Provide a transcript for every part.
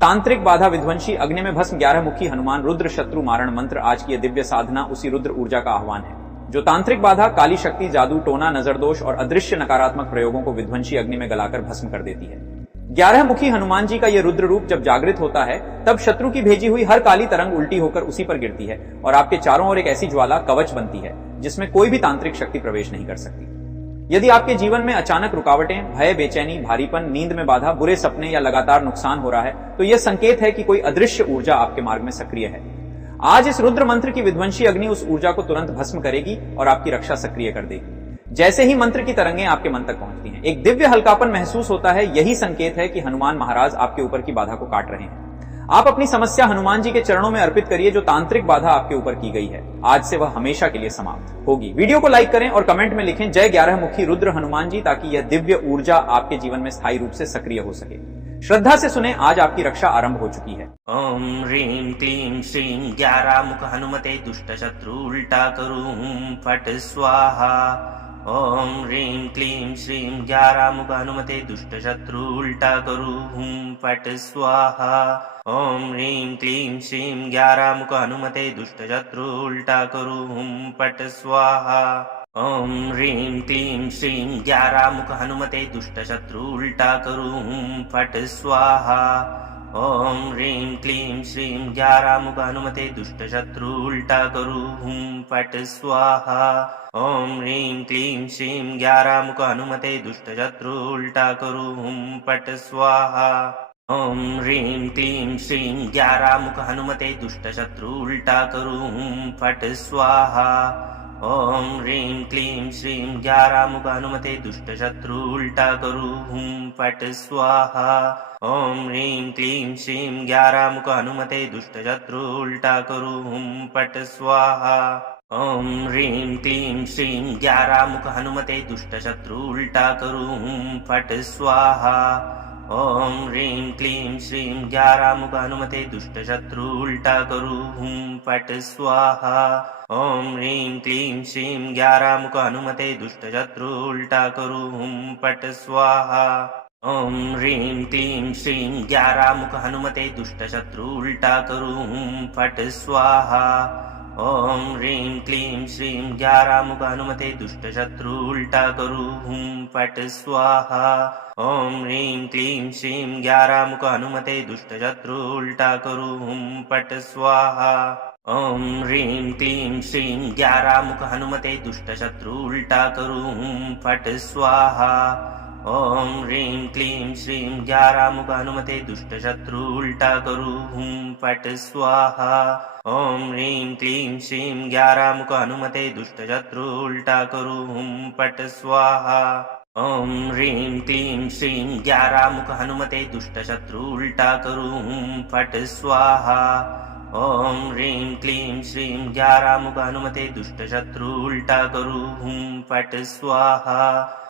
तांत्रिक बाधा विध्वंसी अग्नि में भस्म 11 मुखी हनुमान रुद्र शत्रु मारण मंत्र। आज की यह दिव्य साधना उसी रुद्र ऊर्जा का आह्वान है जो तांत्रिक बाधा, काली शक्ति, जादू, टोना, नजर दोष और अदृश्य नकारात्मक प्रयोगों को विध्वंसी अग्नि में गलाकर भस्म कर देती है। 11 मुखी हनुमान जी का यह रुद्र रूप जब जागृत होता है तब शत्रु की भेजी हुई हर काली तरंग उल्टी होकर उसी पर गिरती है और आपके चारों ओर एक ऐसी ज्वाला कवच बनती है जिसमें कोई भी तांत्रिक शक्ति प्रवेश नहीं कर सकती। यदि आपके जीवन में अचानक रुकावटें, भय, बेचैनी, भारीपन, नींद में बाधा, बुरे सपने या लगातार नुकसान हो रहा है तो यह संकेत है कि कोई अदृश्य ऊर्जा आपके मार्ग में सक्रिय है। आज इस रुद्र मंत्र की विध्वंसी अग्नि उस ऊर्जा को तुरंत भस्म करेगी और आपकी रक्षा सक्रिय कर देगी। जैसे ही मंत्र की तरंगें आपके मन तक पहुंचती हैं, एक दिव्य हल्कापन महसूस होता है। यही संकेत है कि हनुमान महाराज आपके ऊपर की बाधा को काट रहे हैं। आप अपनी समस्या हनुमान जी के चरणों में अर्पित करिए। जो तांत्रिक बाधा आपके ऊपर की गई है आज से वह हमेशा के लिए समाप्त होगी। वीडियो को लाइक करें और कमेंट में लिखें जय 11 मुखी रुद्र हनुमान जी, ताकि यह दिव्य ऊर्जा आपके जीवन में स्थायी रूप से सक्रिय हो सके। श्रद्धा से सुने, आज आपकी रक्षा आरंभ हो चुकी है। ओम ह्रीं क्लीं श्रीं 11 मुख हनुमते दुष्ट शत्रु उल्टा करूं फट स्वाहा। ओम ह्रीं क्लीं श्रीं 11 मुख हनुमते दुष्ट शत्रु उल्टा करूं फट स्वाहा। ओम ह्रीं क्लीं श्रीं 11 मुख हनुमते दुष्ट शत्रु उल्टा करूं फट स्वाहा। ओम ह्रीं क्लीं श्रीं 11 मुख हनुमते दुष्ट शत्रु उल्टा करूं फट स्वाहा। ओम ह्रीं क्लीं श्रीं 11 मुख हनुमते दुष्ट शत्रु उल्टा करूं फट स्वाहा। ओम ह्रीं क्लीं श्रीं 11 मुख हनुमते दुष्ट शत्रु उल्टा करूं फट स्वाहा। ओम ह्रीं क्लीं श्रीं 11 मुख हनुमते दुष्ट शत्रु उल्टा करूं फट स्वाहा। ओम ह्रीं क्लीं श्रीं 11 मुख हनुमते दुष्ट शत्रु उल्टा करूं फट स्वाहा। ओम ह्रीं क्लीं श्रीं 11 मुख हनुमते दुष्ट शत्रु उल्टा करूं फट स्वाहा। ओम ह्रीं क्लीं श्रीं 11 मुख हनुमते दुष्ट शत्रु उल्टा करूं फट स्वाहा। ओम ह्रीं क्लीं श्रीं 11 मुख हनुमते दुष्ट शत्रु उल्टा करूं फट स्वाहा। ओम ह्रीं क्लीं श्रीं 11 मुख हनुमते दुष्ट शत्रु उल्टा करूं फट स्वाहा। ओम ह्रीं क्लीं श्रीं 11 मुख हनुमते दुष्ट शत्रु उल्टा करूं फट स्वाहा। ओम ह्रीं क्लीं श्रीं 11 मुख हनुमते दुष्ट शत्रु उल्टा करूं फट स्वाहा। ओम ह्रीं क्लीं श्रीं 11 मुख हनुमते दुष्ट शत्रु उल्टा करूं फट स्वाहा। ओम ह्रीं क्लीं श्रीं 11 मुख हनुमते दुष्ट शत्रु उल्टा करूं फट स्वाहा। ओम ह्रीं क्लीं श्रीं 11 मुख हनुमते दुष्ट शत्रु उल्टा करूं फट स्वाहा। ओम ह्रीं क्लीं श्रीं 11 मुख हनुमते दुष्ट शत्रु उल्टा करूं फट स्वाहा। ओम ह्रीं क्लीं श्रीं 11 मुख हनुमते दुष्ट शत्रु उल्टा करूं फट स्वाहा। ओम ह्रीं क्लीं श्रीं 11 मुख हनुमते दुष्ट शत्रु उल्टा करूं फट स्वाहा।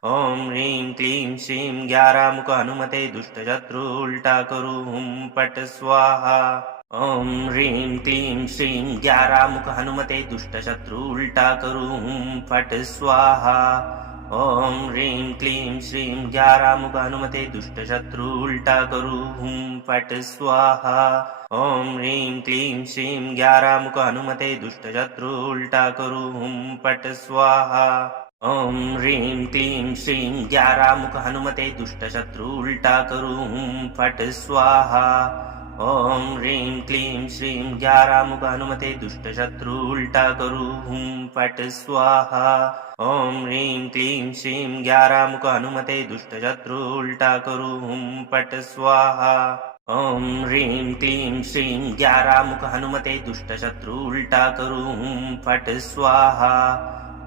ओम ह्रीं क्लीं श्रीं 11 मुख हनुमते दुष्ट शत्रु उल्टा करूं फट स्वाहा। ओम ह्रीं क्लीं श्रीं 11 मुख हनुमते दुष्ट शत्रु उल्टा करूं फट स्वाहा। ओम ह्रीं क्लीं श्रीं 11 मुख हनुमते दुष्ट शत्रु उल्टा करूं फट स्वाहा। ओम ह्रीं क्लीं श्रीं 11 मुख हनुमते दुष्ट शत्रु उल्टा करूं फट स्वाहा। ओम ह्रीं क्लीं श्रीं 11 मुख हनुमते दुष्ट शत्रु उल्टा करूं फट स्वाहा। ओम ह्रीं क्लीं श्रीं 11 मुख हनुमते दुष्ट शत्रु उल्टा करूं फट स्वाहा। ओम ह्रीं क्लीं श्रीं 11 मुख हनुमते दुष्ट शत्रु उल्टा करूं फट स्वाहा। ओम ह्रीं क्लीं श्रीं 11 मुख हनुमते दुष्ट शत्रु उल्टा करूं फट स्वाहा।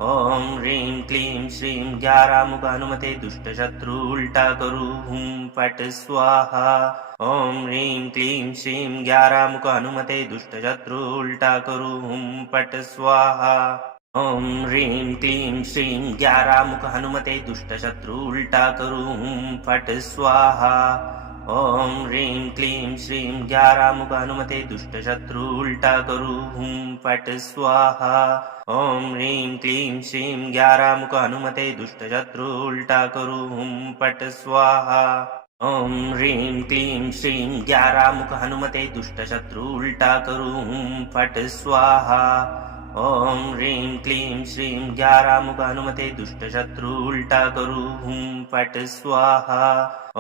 ओम ह्रीं क्लीं श्रीं 11 मुख हनुमते दुष्ट शत्रु उल्टा करूं फट स्वाहा। ओम ह्रीं क्लीं श्रीं 11 मुख हनुमते दुष्ट शत्रु उल्टा करूं फट स्वाहा। ओम ह्रीं क्लीं श्रीं 11 मुख हनुमते दुष्ट शत्रु उल्टा करूं फट स्वाहा। ओम ह्रीं क्लीं श्रीं 11 मुख हनुमते दुष्ट शत्रु उल्टा करूं फट स्वाहा। ओम ह्रीं क्लीं श्रीं 11 मुख हनुमते दुष्ट शत्रु उल्टा करूं फट स्वाहा। ॐ ह्रीं क्लीं श्रीं ग्यारामुख हनुमते दुष्टशत्रु उल्टा करूं फट स्वाहा। ॐ ह्रीं क्लीं श्रीं ग्यारामुख हनुमते दुष्टशत्रु उल्टा करूं फट स्वाहा।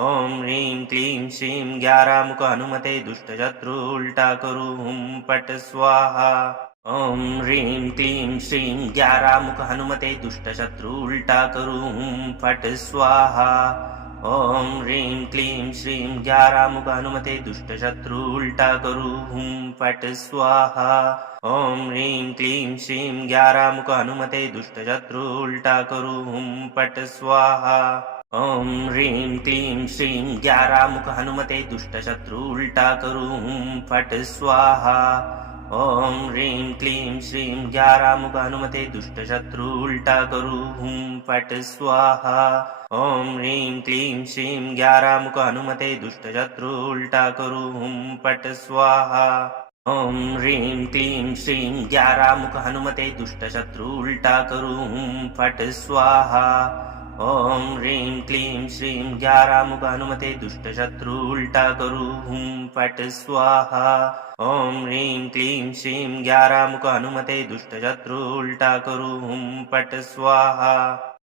ॐ ह्रीं क्लीं श्रीं ग्यारामुख हनुमते दुष्टशत्रु उल्टा करूं फट स्वाहा। ॐ ह्रीं क्लीं श्रीं ग्यारामुख हनुमते दुष्टशत्रु उल्टा करूं फट स्वाहा। ॐ ह्रीं क्लीं श्रीं ग्यारामुख हनुमते दुष्टशत्रु उल्टा करूं फट स्वाहा। ॐ ह्रीं क्लीं श्रीं ग्यारामुख हनुमते दुष्टशत्रु उल्टा करूं फट स्वाहा। ॐ ह्रीं क्लीं श्रीं ग्यारामुख हनुमते दुष्टशत्रु उल्टा करूं फट स्वाहा। ॐ ह्रीं क्लीं श्रीं ग्यारामुख हनुमते दुष्टशत्रु उल्टा करूं फट स्वाहा। ॐ ह्रीं क्लीं श्रीं ग्यारामुख हनुमते दुष्टशत्रु उल्टा करूं फट स्वाहा। ॐ ह्रीं क्लीं श्रीं ग्यारामुख हनुमते दुष्टशत्रु उल्टा करूं फट स्वाहा। ॐ ह्रीं क्लीं श्रीं ग्यारामुख हनुमते दुष्टशत्रु उल्टा करूं फट स्वाहा। ॐ ह्रीं क्लीं श्रीं ग्यारामुख हनुमते दुष्टशत्रु उल्टा करूं फट स्वाहा।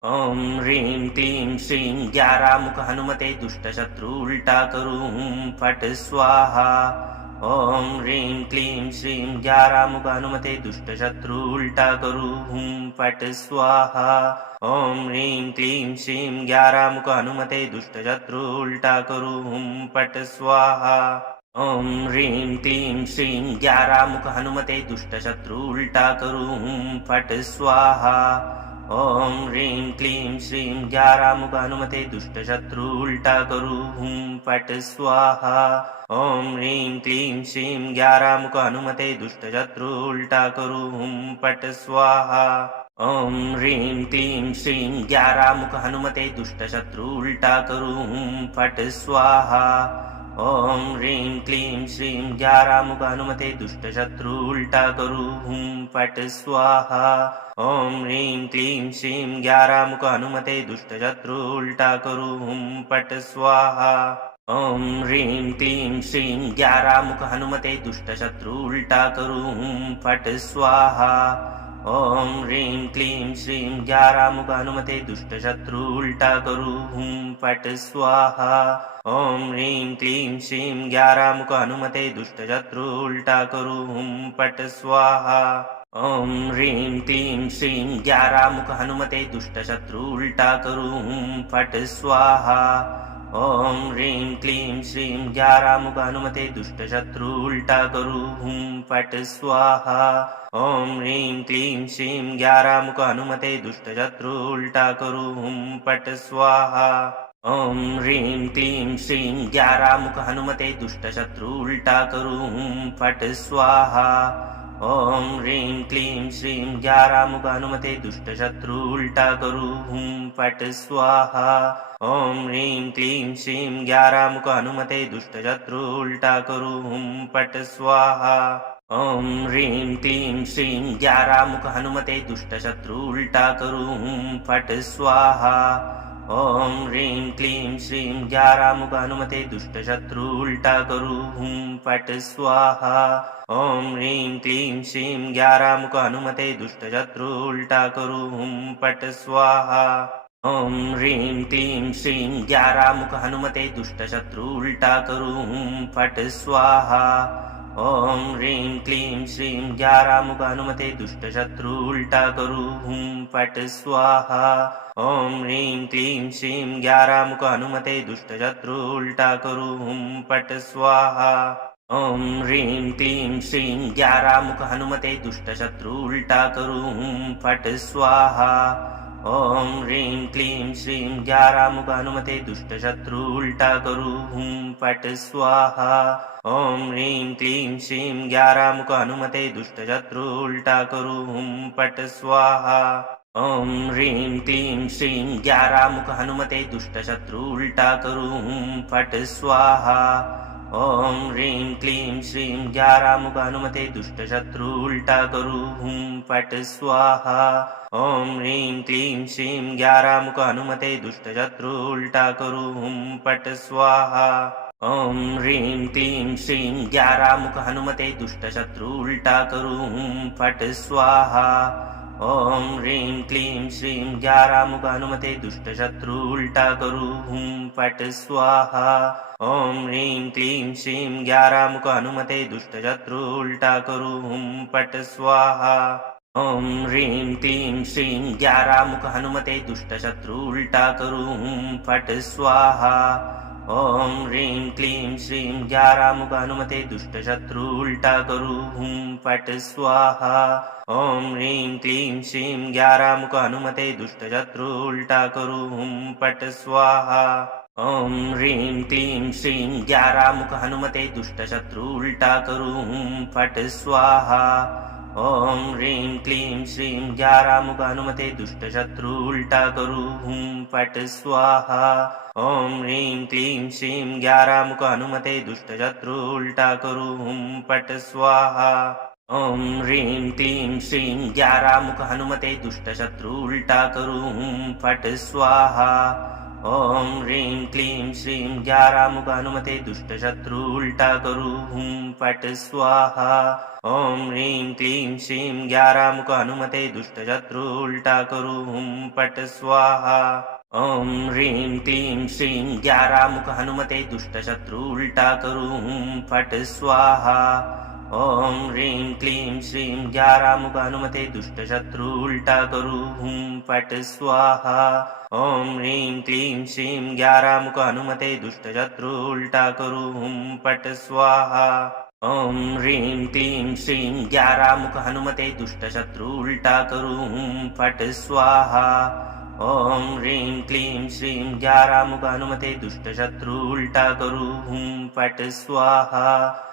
ॐ ह्रीं क्लीं श्रीं ग्यारामुख हनुमते दुष्टशत्रु उल्टा करूं फट स्वाहा। ॐ ह्रीं क्लीं श्रीं ग्यारामुख हनुमते दुष्टशत्रु उल्टा करूं फट स्वाहा। ॐ ह्रीं क्लीं श्रीं ग्यारामुख हनुमते दुष्टशत्रु उल्टा करूं फट स्वाहा। ॐ ह्रीं क्लीं श्रीं ग्यारामुख हनुमते दुष्टशत्रु उल्टा करूं फट स्वाहा। ॐ ह्रीं क्लीं श्रीं ग्यारामुख हनुमते दुष्टशत्रु उल्टा करूं फट स्वाहा। ॐ ह्रीं क्लीं श्रीं ग्यारामुख हनुमते दुष्टशत्रु उल्टा करूं फट स्वाहा। ॐ ह्रीं क्लीं श्रीं ग्यारामुख हनुमते दुष्टशत्रु उल्टा करूं फट स्वाहा। ॐ ह्रीं क्लीं श्रीं ग्यारामुख हनुमते दुष्टशत्रु उल्टा करूं फट स्वाहा। ॐ ह्रीं क्लीं श्रीं ग्यारामुख हनुमते दुष्टशत्रु उल्टा करूं फट स्वाहा। ॐ ह्रीं क्लीं श्रीं ग्यारामुख हनुमते दुष्टशत्रु उल्टा करूं फट स्वाहा। ॐ ह्रीं क्लीं श्रीं ग्यारामुख हनुमते दुष्टशत्रु उल्टा करूं फट स्वाहा। ॐ ह्रीं क्लीं श्रीं ग्यारामुख हनुमते दुष्टशत्रु उल्टा करूं फट स्वाहा। ॐ ह्रीं क्लीं श्रीं ग्यारामुख हनुमते दुष्टशत्रु उल्टा करूं फट स्वाहा। ॐ ह्रीं क्लीं श्रीं ग्यारामुख हनुमते दुष्टशत्रु उल्टा करूं फट स्वाहा। ॐ ह्रीं क्लीं श्रीं ग्यारामुख हनुमते दुष्टशत्रु उल्टा करूं फट स्वाहा। ॐ ह्रीं क्लीं श्रीं ग्यारामुख हनुमते दुष्टशत्रु उल्टा करूं फट स्वाहा। ॐ ह्रीं क्लीं श्रीं ग्यारामुख हनुमते दुष्टशत्रु उल्टा करूं फट स्वाहा। ॐ ह्रीं क्लीं श्रीं ग्यारामुख हनुमते दुष्टशत्रु उल्टा करूं फट स्वाहा। ॐ ह्रीं क्लीं श्रीं ग्यारामुख हनुमते दुष्टशत्रु उल्टा करूं फट स्वाहा। ॐ ह्रीं क्लीं श्रीं ग्यारामुख हनुमते दुष्टशत्रु उल्टा करूं फट स्वाहा। ॐ ह्रीं क्लीं श्रीं ग्यारामुख हनुमते दुष्टशत्रु उल्टा करूं फट स्वाहा। ॐ ह्रीं क्लीं श्रीं ग्यारामुख हनुमते दुष्टशत्रु उल्टा करूं फट स्वाहा। ॐ ह्रीं क्लीं श्रीं ग्यारामुख हनुमते दुष्टशत्रु उल्टा करूं फट स्वाहा। ॐ ह्रीं क्लीं श्रीं ग्यारामुख हनुमते दुष्टशत्रु उल्टा करूं फट स्वाहा। ॐ ह्रीं क्लीं श्रीं ग्यारामुख हनुमते दुष्टशत्रु उल्टा करूं फट स्वाहा। ॐ ह्रीं क्लीं श्रीं ग्यारामुख हनुमते दुष्टशत्रु उल्टा करूं फट स्वाहा। ॐ ह्रीं क्लीं श्रीं ग्यारामुख हनुमते दुष्टशत्रु उल्टा करूं फट स्वाहा। ॐ ह्रीं क्लीं श्रीं ग्यारामुख हनुमते दुष्टशत्रु उल्टा करूं फट स्वाहा। ॐ ह्रीं क्लीं श्रीं ग्यारामुख हनुमते दुष्टशत्रु उल्टा करू हुं फट् स्वाहा। ॐ ह्रीं क्लीं श्रीं ग्यारामुख हनुमते दुष्टशत्रु उल्टा करू हुं फट् स्वाहा। ॐ ह्रीं क्लीं श्रीं ग्यारामुख हनुमते दुष्टशत्रु उल्टा करू हुं फट् स्वाहा। ॐ ह्रीं क्लीं श्रीं ग्यारामुख हनुमते दुष्टशत्रु उल्टा करू हुं फट् स्वाहा। ॐ ह्रीं क्लीं श्रीं ग्यारामुख हनुमते दुष्टशत्रु उल्टा करू हुं फट् स्वाहा। ॐ ह्रीं क्लीं श्रीं ग्यारामुख हनुमते दुष्टशत्रु उल्टा करू हुं फट् स्वाहा। ॐ ह्रीं क्लीं श्रीं ग्यारामुख हनुमते दुष्टशत्रु उल्टा करू हुं फट् स्वाहा। ॐ ह्रीं क्लीं श्रीं ग्यारामुख हनुमते दुष्टशत्रु उल्टा करू हुं फट् स्वाहा। ॐ ह्रीं क्लीं श्रीं ग्यारामुख हनुमते दुष्टशत्रु उल्टा करू हुं फट् स्वाहा। ॐ ह्रीं क्लीं श्रीं ग्यारामुख हनुमते दुष्टशत्रु उल्टा करू हुं फट् स्वाहा। ॐ ह्रीं क्लीं श्रीं ग्यारामुख हनुमते दुष्टशत्रु उल्टा करू हुं फट् स्वाहा। ॐ ह्रीं क्लीं श्रीं ग्यारामुख हनुमते दुष्टशत्रु उल्टा करू हुं फट् स्वाहा। ॐ ह्रीं क्लीं श्रीं ग्यारामुख हनुमते दुष्टशत्रु उल्टा करू हुं फट् स्वाहा। ॐ ह्रीं क्लीं श्रीं ग्यारामुख हनुमते दुष्टशत्रु उल्टा करू हुं फट् स्वाहा। ॐ ह्रीं क्लीं श्रीं ग्यारामुख हनुमते दुष्टशत्रु उल्टा करू हुं फट् स्वाहा। ॐ ह्रीं क्लीं श्रीं ग्यारामुख हनुमते दुष्टशत्रु उल्टा करू हुं फट् स्वाहा। ॐ ह्रीं क्लीं श्रीं ग्यारामुख हनुमते दुष्टशत्रु उल्टा करू हुं फट् स्वाहा। ॐ ह्रीं क्लीं श्रीं ग्यारामुख हनुमते दुष्टशत्रु उल्टा करू हुं फट् स्वाहा। ॐ ह्रीं क्लीं श्रीं ग्यारामुख हनुमते दुष्टशत्रु उल्टा करू हुं फट् स्वाहा।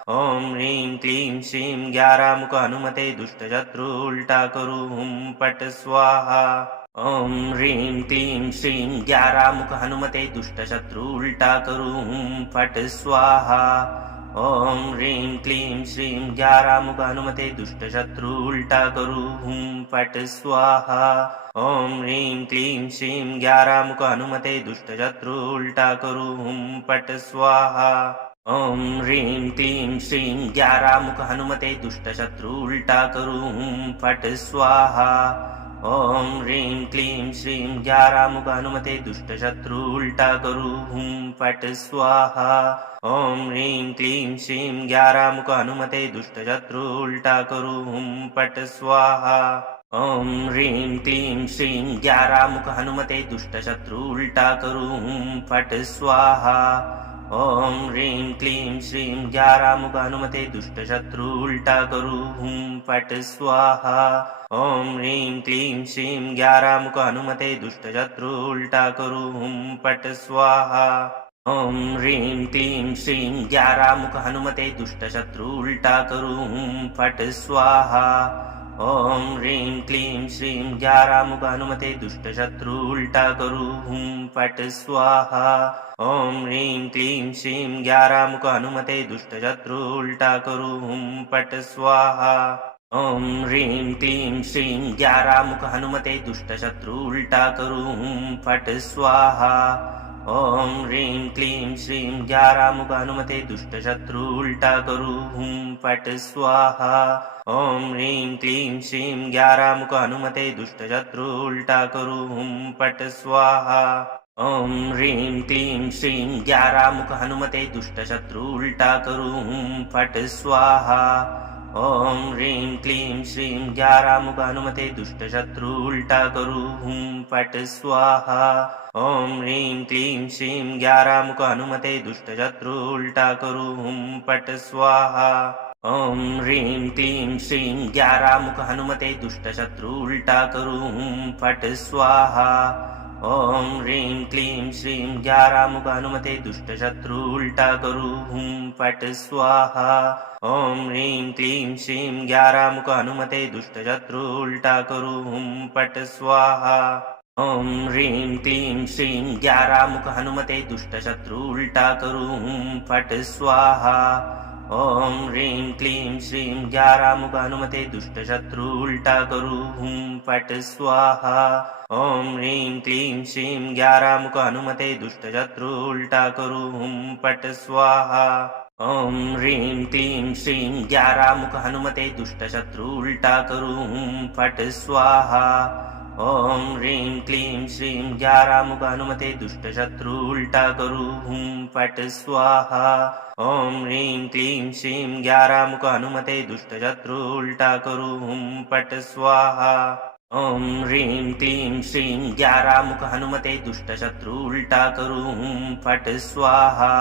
ॐ ह्रीं क्लीं श्रीं ग्यारामुख हनुमते दुष्टशत्रु उल्टा करू हुं फट् स्वाहा। ॐ ह्रीं क्लीं श्रीं ग्यारामुख हनुमते दुष्टशत्रु उल्टा करू हुं फट् स्वाहा। ॐ ह्रीं क्लीं श्रीं ग्यारामुख हनुमते दुष्टशत्रु उल्टा करू हुं फट् स्वाहा। ॐ ह्रीं क्लीं श्रीं ग्यारामुख हनुमते दुष्टशत्रु उल्टा करू हुं फट् स्वाहा। ॐ ह्रीं क्लीं श्रीं ग्यारामुख हनुमते दुष्टशत्रु उल्टा करू हुं फट् स्वाहा। ॐ ह्रीं क्लीं श्रीं ग्यारामुख हनुमते दुष्टशत्रु उल्टा करू हुं फट् स्वाहा। ॐ ह्रीं क्लीं श्रीं ग्यारामुख हनुमते दुष्टशत्रु उल्टा करू हुं फट् स्वाहा। ॐ ह्रीं क्लीं श्रीं ग्यारामुख हनुमते दुष्टशत्रु उल्टा करू हुं फट् स्वाहा। ॐ ह्रीं क्लीं श्रीं ग्यारामुख हनुमते दुष्टशत्रु उल्टा करू हुं फट् स्वाहा। ॐ ह्रीं क्लीं श्रीं ग्यारामुख हनुमते दुष्टशत्रु उल्टा करू हुं फट् स्वाहा। ॐ ह्रीं क्लीं श्रीं ग्यारामुख हनुमते दुष्टशत्रु उल्टा करू हुं फट् स्वाहा। ॐ ह्रीं क्लीं श्रीं ग्यारामुख हनुमते दुष्टशत्रु उल्टा करू हुं फट् स्वाहा। ॐ ह्रीं क्लीं श्रीं ग्यारामुख हनुमते दुष्टशत्रु उल्टा करू हुं फट् स्वाहा। ॐ ह्रीं क्लीं श्रीं ग्यारामुख हनुमते दुष्टशत्रु उल्टा करू हुं फट् स्वाहा। ॐ ह्रीं क्लीं श्रीं ग्यारामुख हनुमते दुष्टशत्रु उल्टा करू हुं फट् स्वाहा। ॐ ह्रीं क्लीं श्रीं ग्यारामुख हनुमते दुष्टशत्रु उल्टा करू हुं फट् स्वाहा। ॐ ह्रीं क्लीं श्रीं ग्यारामुख हनुमते दुष्टशत्रु उल्टा करू हुं फट् स्वाहा। ॐ ह्रीं क्लीं श्रीं ग्यारामुख हनुमते दुष्टशत्रु उल्टा करू हुं फट् स्वाहा। ॐ ह्रीं क्लीं श्रीं ग्यारामुख हनुमते दुष्टशत्रु उल्टा करू हुं फट् स्वाहा। ॐ ह्रीं क्लीं श्रीं ग्यारामुख हनुमते दुष्टशत्रु उल्टा करू हुं फट् स्वाहा। ॐ ह्रीं क्लीं श्रीं ग्यारामुख हनुमते दुष्टशत्रु उल्टा करू हुं फट् स्वाहा। ॐ ह्रीं क्लीं श्रीं ग्यारामुख हनुमते दुष्टशत्रु उल्टा करू हुं फट् स्वाहा। ॐ ह्रीं क्लीं श्रीं ग्यारामुख हनुमते दुष्टशत्रु उल्टा करूं फट स्वाहा। ॐ ह्रीं क्लीं श्रीं ग्यारामुख हनुमते दुष्टशत्रु उल्टा करूं फट स्वाहा। ॐ ह्रीं क्लीं श्रीं ग्यारामुख हनुमते दुष्टशत्रु उल्टा करूं फट स्वाहा। ॐ ह्रीं क्लीं श्रीं ग्यारामुख हनुमते दुष्टशत्रु उल्टा करूं फट स्वाहा। ॐ ह्रीं क्लीं श्रीं ग्यारामुख हनुमते दुष्टशत्रु उल्टा करूं फट स्वाहा। ॐ ह्रीं क्लीं श्रीं ग्यारामुख हनुमते दुष्टशत्रु उल्टा करूं फट स्वाहा। ॐ ह्रीं क्लीं श्रीं ग्यारामुख हनुमते दुष्टशत्रु उल्टा करूं फट स्वाहा।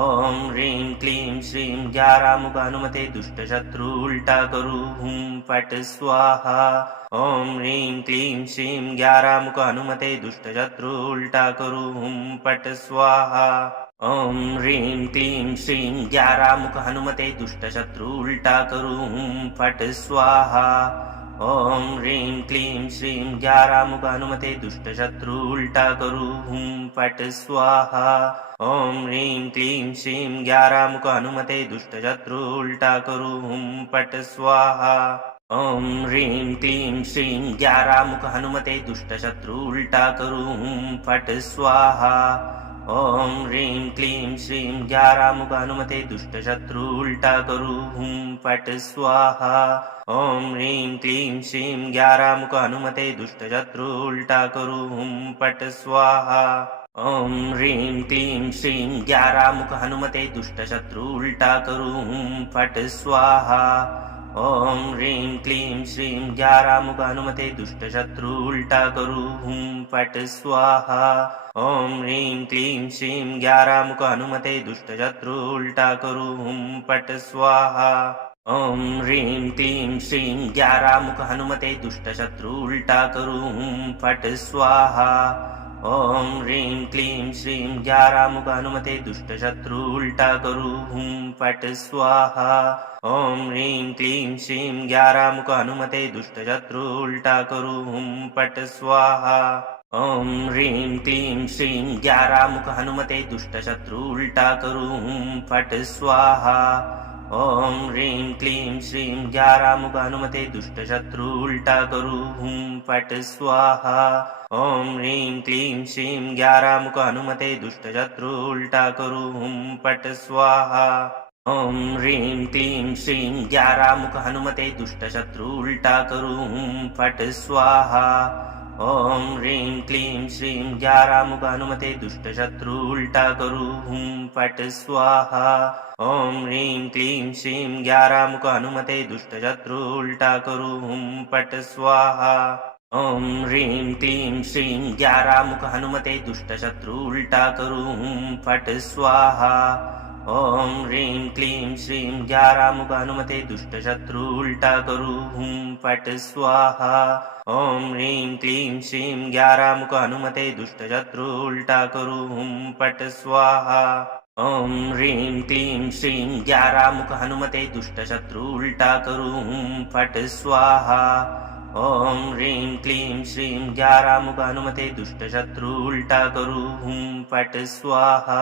ॐ ह्रीं क्लीं श्रीं ग्यारामुख हनुमते दुष्टशत्रु उल्टा करूं फट स्वाहा। ॐ ह्रीं क्लीं श्रीं ग्यारामुख हनुमते दुष्टशत्रु उल्टा करूं फट स्वाहा। ॐ ह्रीं क्लीं श्रीं ग्यारामुख हनुमते दुष्टशत्रु उल्टा करूं फट स्वाहा। ॐ ह्रीं क्लीं श्रीं ग्यारामुख हनुमते दुष्टशत्रु उल्टा करूं फट स्वाहा। ॐ ह्रीं क्लीं श्रीं ग्यारामुख हनुमते दुष्टशत्रु उल्टा करूं फट स्वाहा। ॐ ह्रीं क्लीं श्रीं ग्यारामुख हनुमते दुष्टशत्रु उल्टा करूं फट स्वाहा। ॐ ह्रीं क्लीं श्रीं ग्यारामुख हनुमते दुष्टशत्रु उल्टा करूं फट स्वाहा। ॐ ह्रीं क्लीं श्रीं ग्यारामुख हनुमते दुष्टशत्रु उल्टा करूं फट स्वाहा। ॐ ह्रीं क्लीं श्रीं ग्यारामुख हनुमते दुष्टशत्रु उल्टा करूं फट स्वाहा। ॐ ह्रीं क्लीं श्रीं ग्यारामुख हनुमते दुष्टशत्रु उल्टा करूं फट स्वाहा। ॐ ह्रीं क्लीं श्रीं ग्यारामुख हनुमते दुष्टशत्रु उल्टा करूं फट स्वाहा। ॐ ह्रीं क्लीं श्रीं ग्यारामुख हनुमते दुष्टशत्रु उल्टा करूं फट स्वाहा। ॐ ह्रीं क्लीं श्रीं ग्यारामुख हनुमते दुष्टशत्रु उल्टा करूं फट स्वाहा। ॐ ह्रीं क्लीं श्रीं ग्यारामुख हनुमते दुष्टशत्रु उल्टा करूं फट स्वाहा। ॐ ह्रीं क्लीं श्रीं ग्यारामुख हनुमते दुष्टशत्रु उल्टा करूं फट स्वाहा। ॐ ह्रीं क्लीं श्रीं ग्यारामुख हनुमते दुष्टशत्रु उल्टा करूं फट स्वाहा। ॐ ह्रीं क्लीं श्रीं ग्यारामुख हनुमते दुष्टशत्रु उल्टा करूं फट स्वाहा। ॐ ह्रीं क्लीं श्रीं ग्यारामुख हनुमते दुष्टशत्रु उल्टा करूं फट स्वाहा। ॐ ह्रीं क्लीं श्रीं ग्यारामुख हनुमते दुष्टशत्रु उल्टा करूं फट स्वाहा। ॐ ह्रीं क्लीं श्रीं ग्यारामुख हनुमते दुष्टशत्रु उल्टा करूं फट स्वाहा। ॐ ह्रीं क्लीं श्रीं ग्यारामुख हनुमते दुष्टशत्रु उल्टा करूं फट स्वाहा। ॐ ह्रीं क्लीं श्रीं ग्यारामुख हनुमते दुष्टशत्रु उल्टा करूं फट स्वाहा। ॐ ह्रीं क्लीं श्रीं ग्यारामुख हनुमते दुष्टशत्रु उल्टा करूं फट स्वाहा। ॐ ह्रीं क्लीं श्रीं ग्यारामुख हनुमते दुष्टशत्रु उल्टा करूं फट स्वाहा। ॐ ह्रीं क्लीं श्रीं ग्यारामुख हनुमते दुष्टशत्रु उल्टा करूं फट स्वाहा।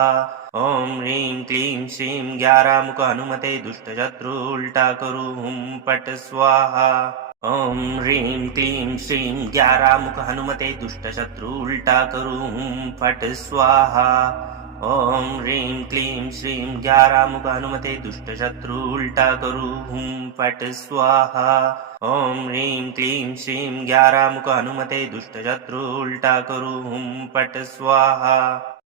ॐ ह्रीं क्लीं श्रीं ग्यारामुख हनुमते दुष्टशत्रु उल्टा करूं फट स्वाहा। ॐ ह्रीं क्लीं श्रीं ग्यारामुख हनुमते दुष्टशत्रु उल्टा करूं फट स्वाहा। ॐ ह्रीं क्लीं श्रीं ग्यारामुख हनुमते दुष्टशत्रु उल्टा करूं फट स्वाहा। ॐ ह्रीं क्लीं श्रीं ग्यारामुख हनुमते दुष्टशत्रु उल्टा करूं फट स्वाहा।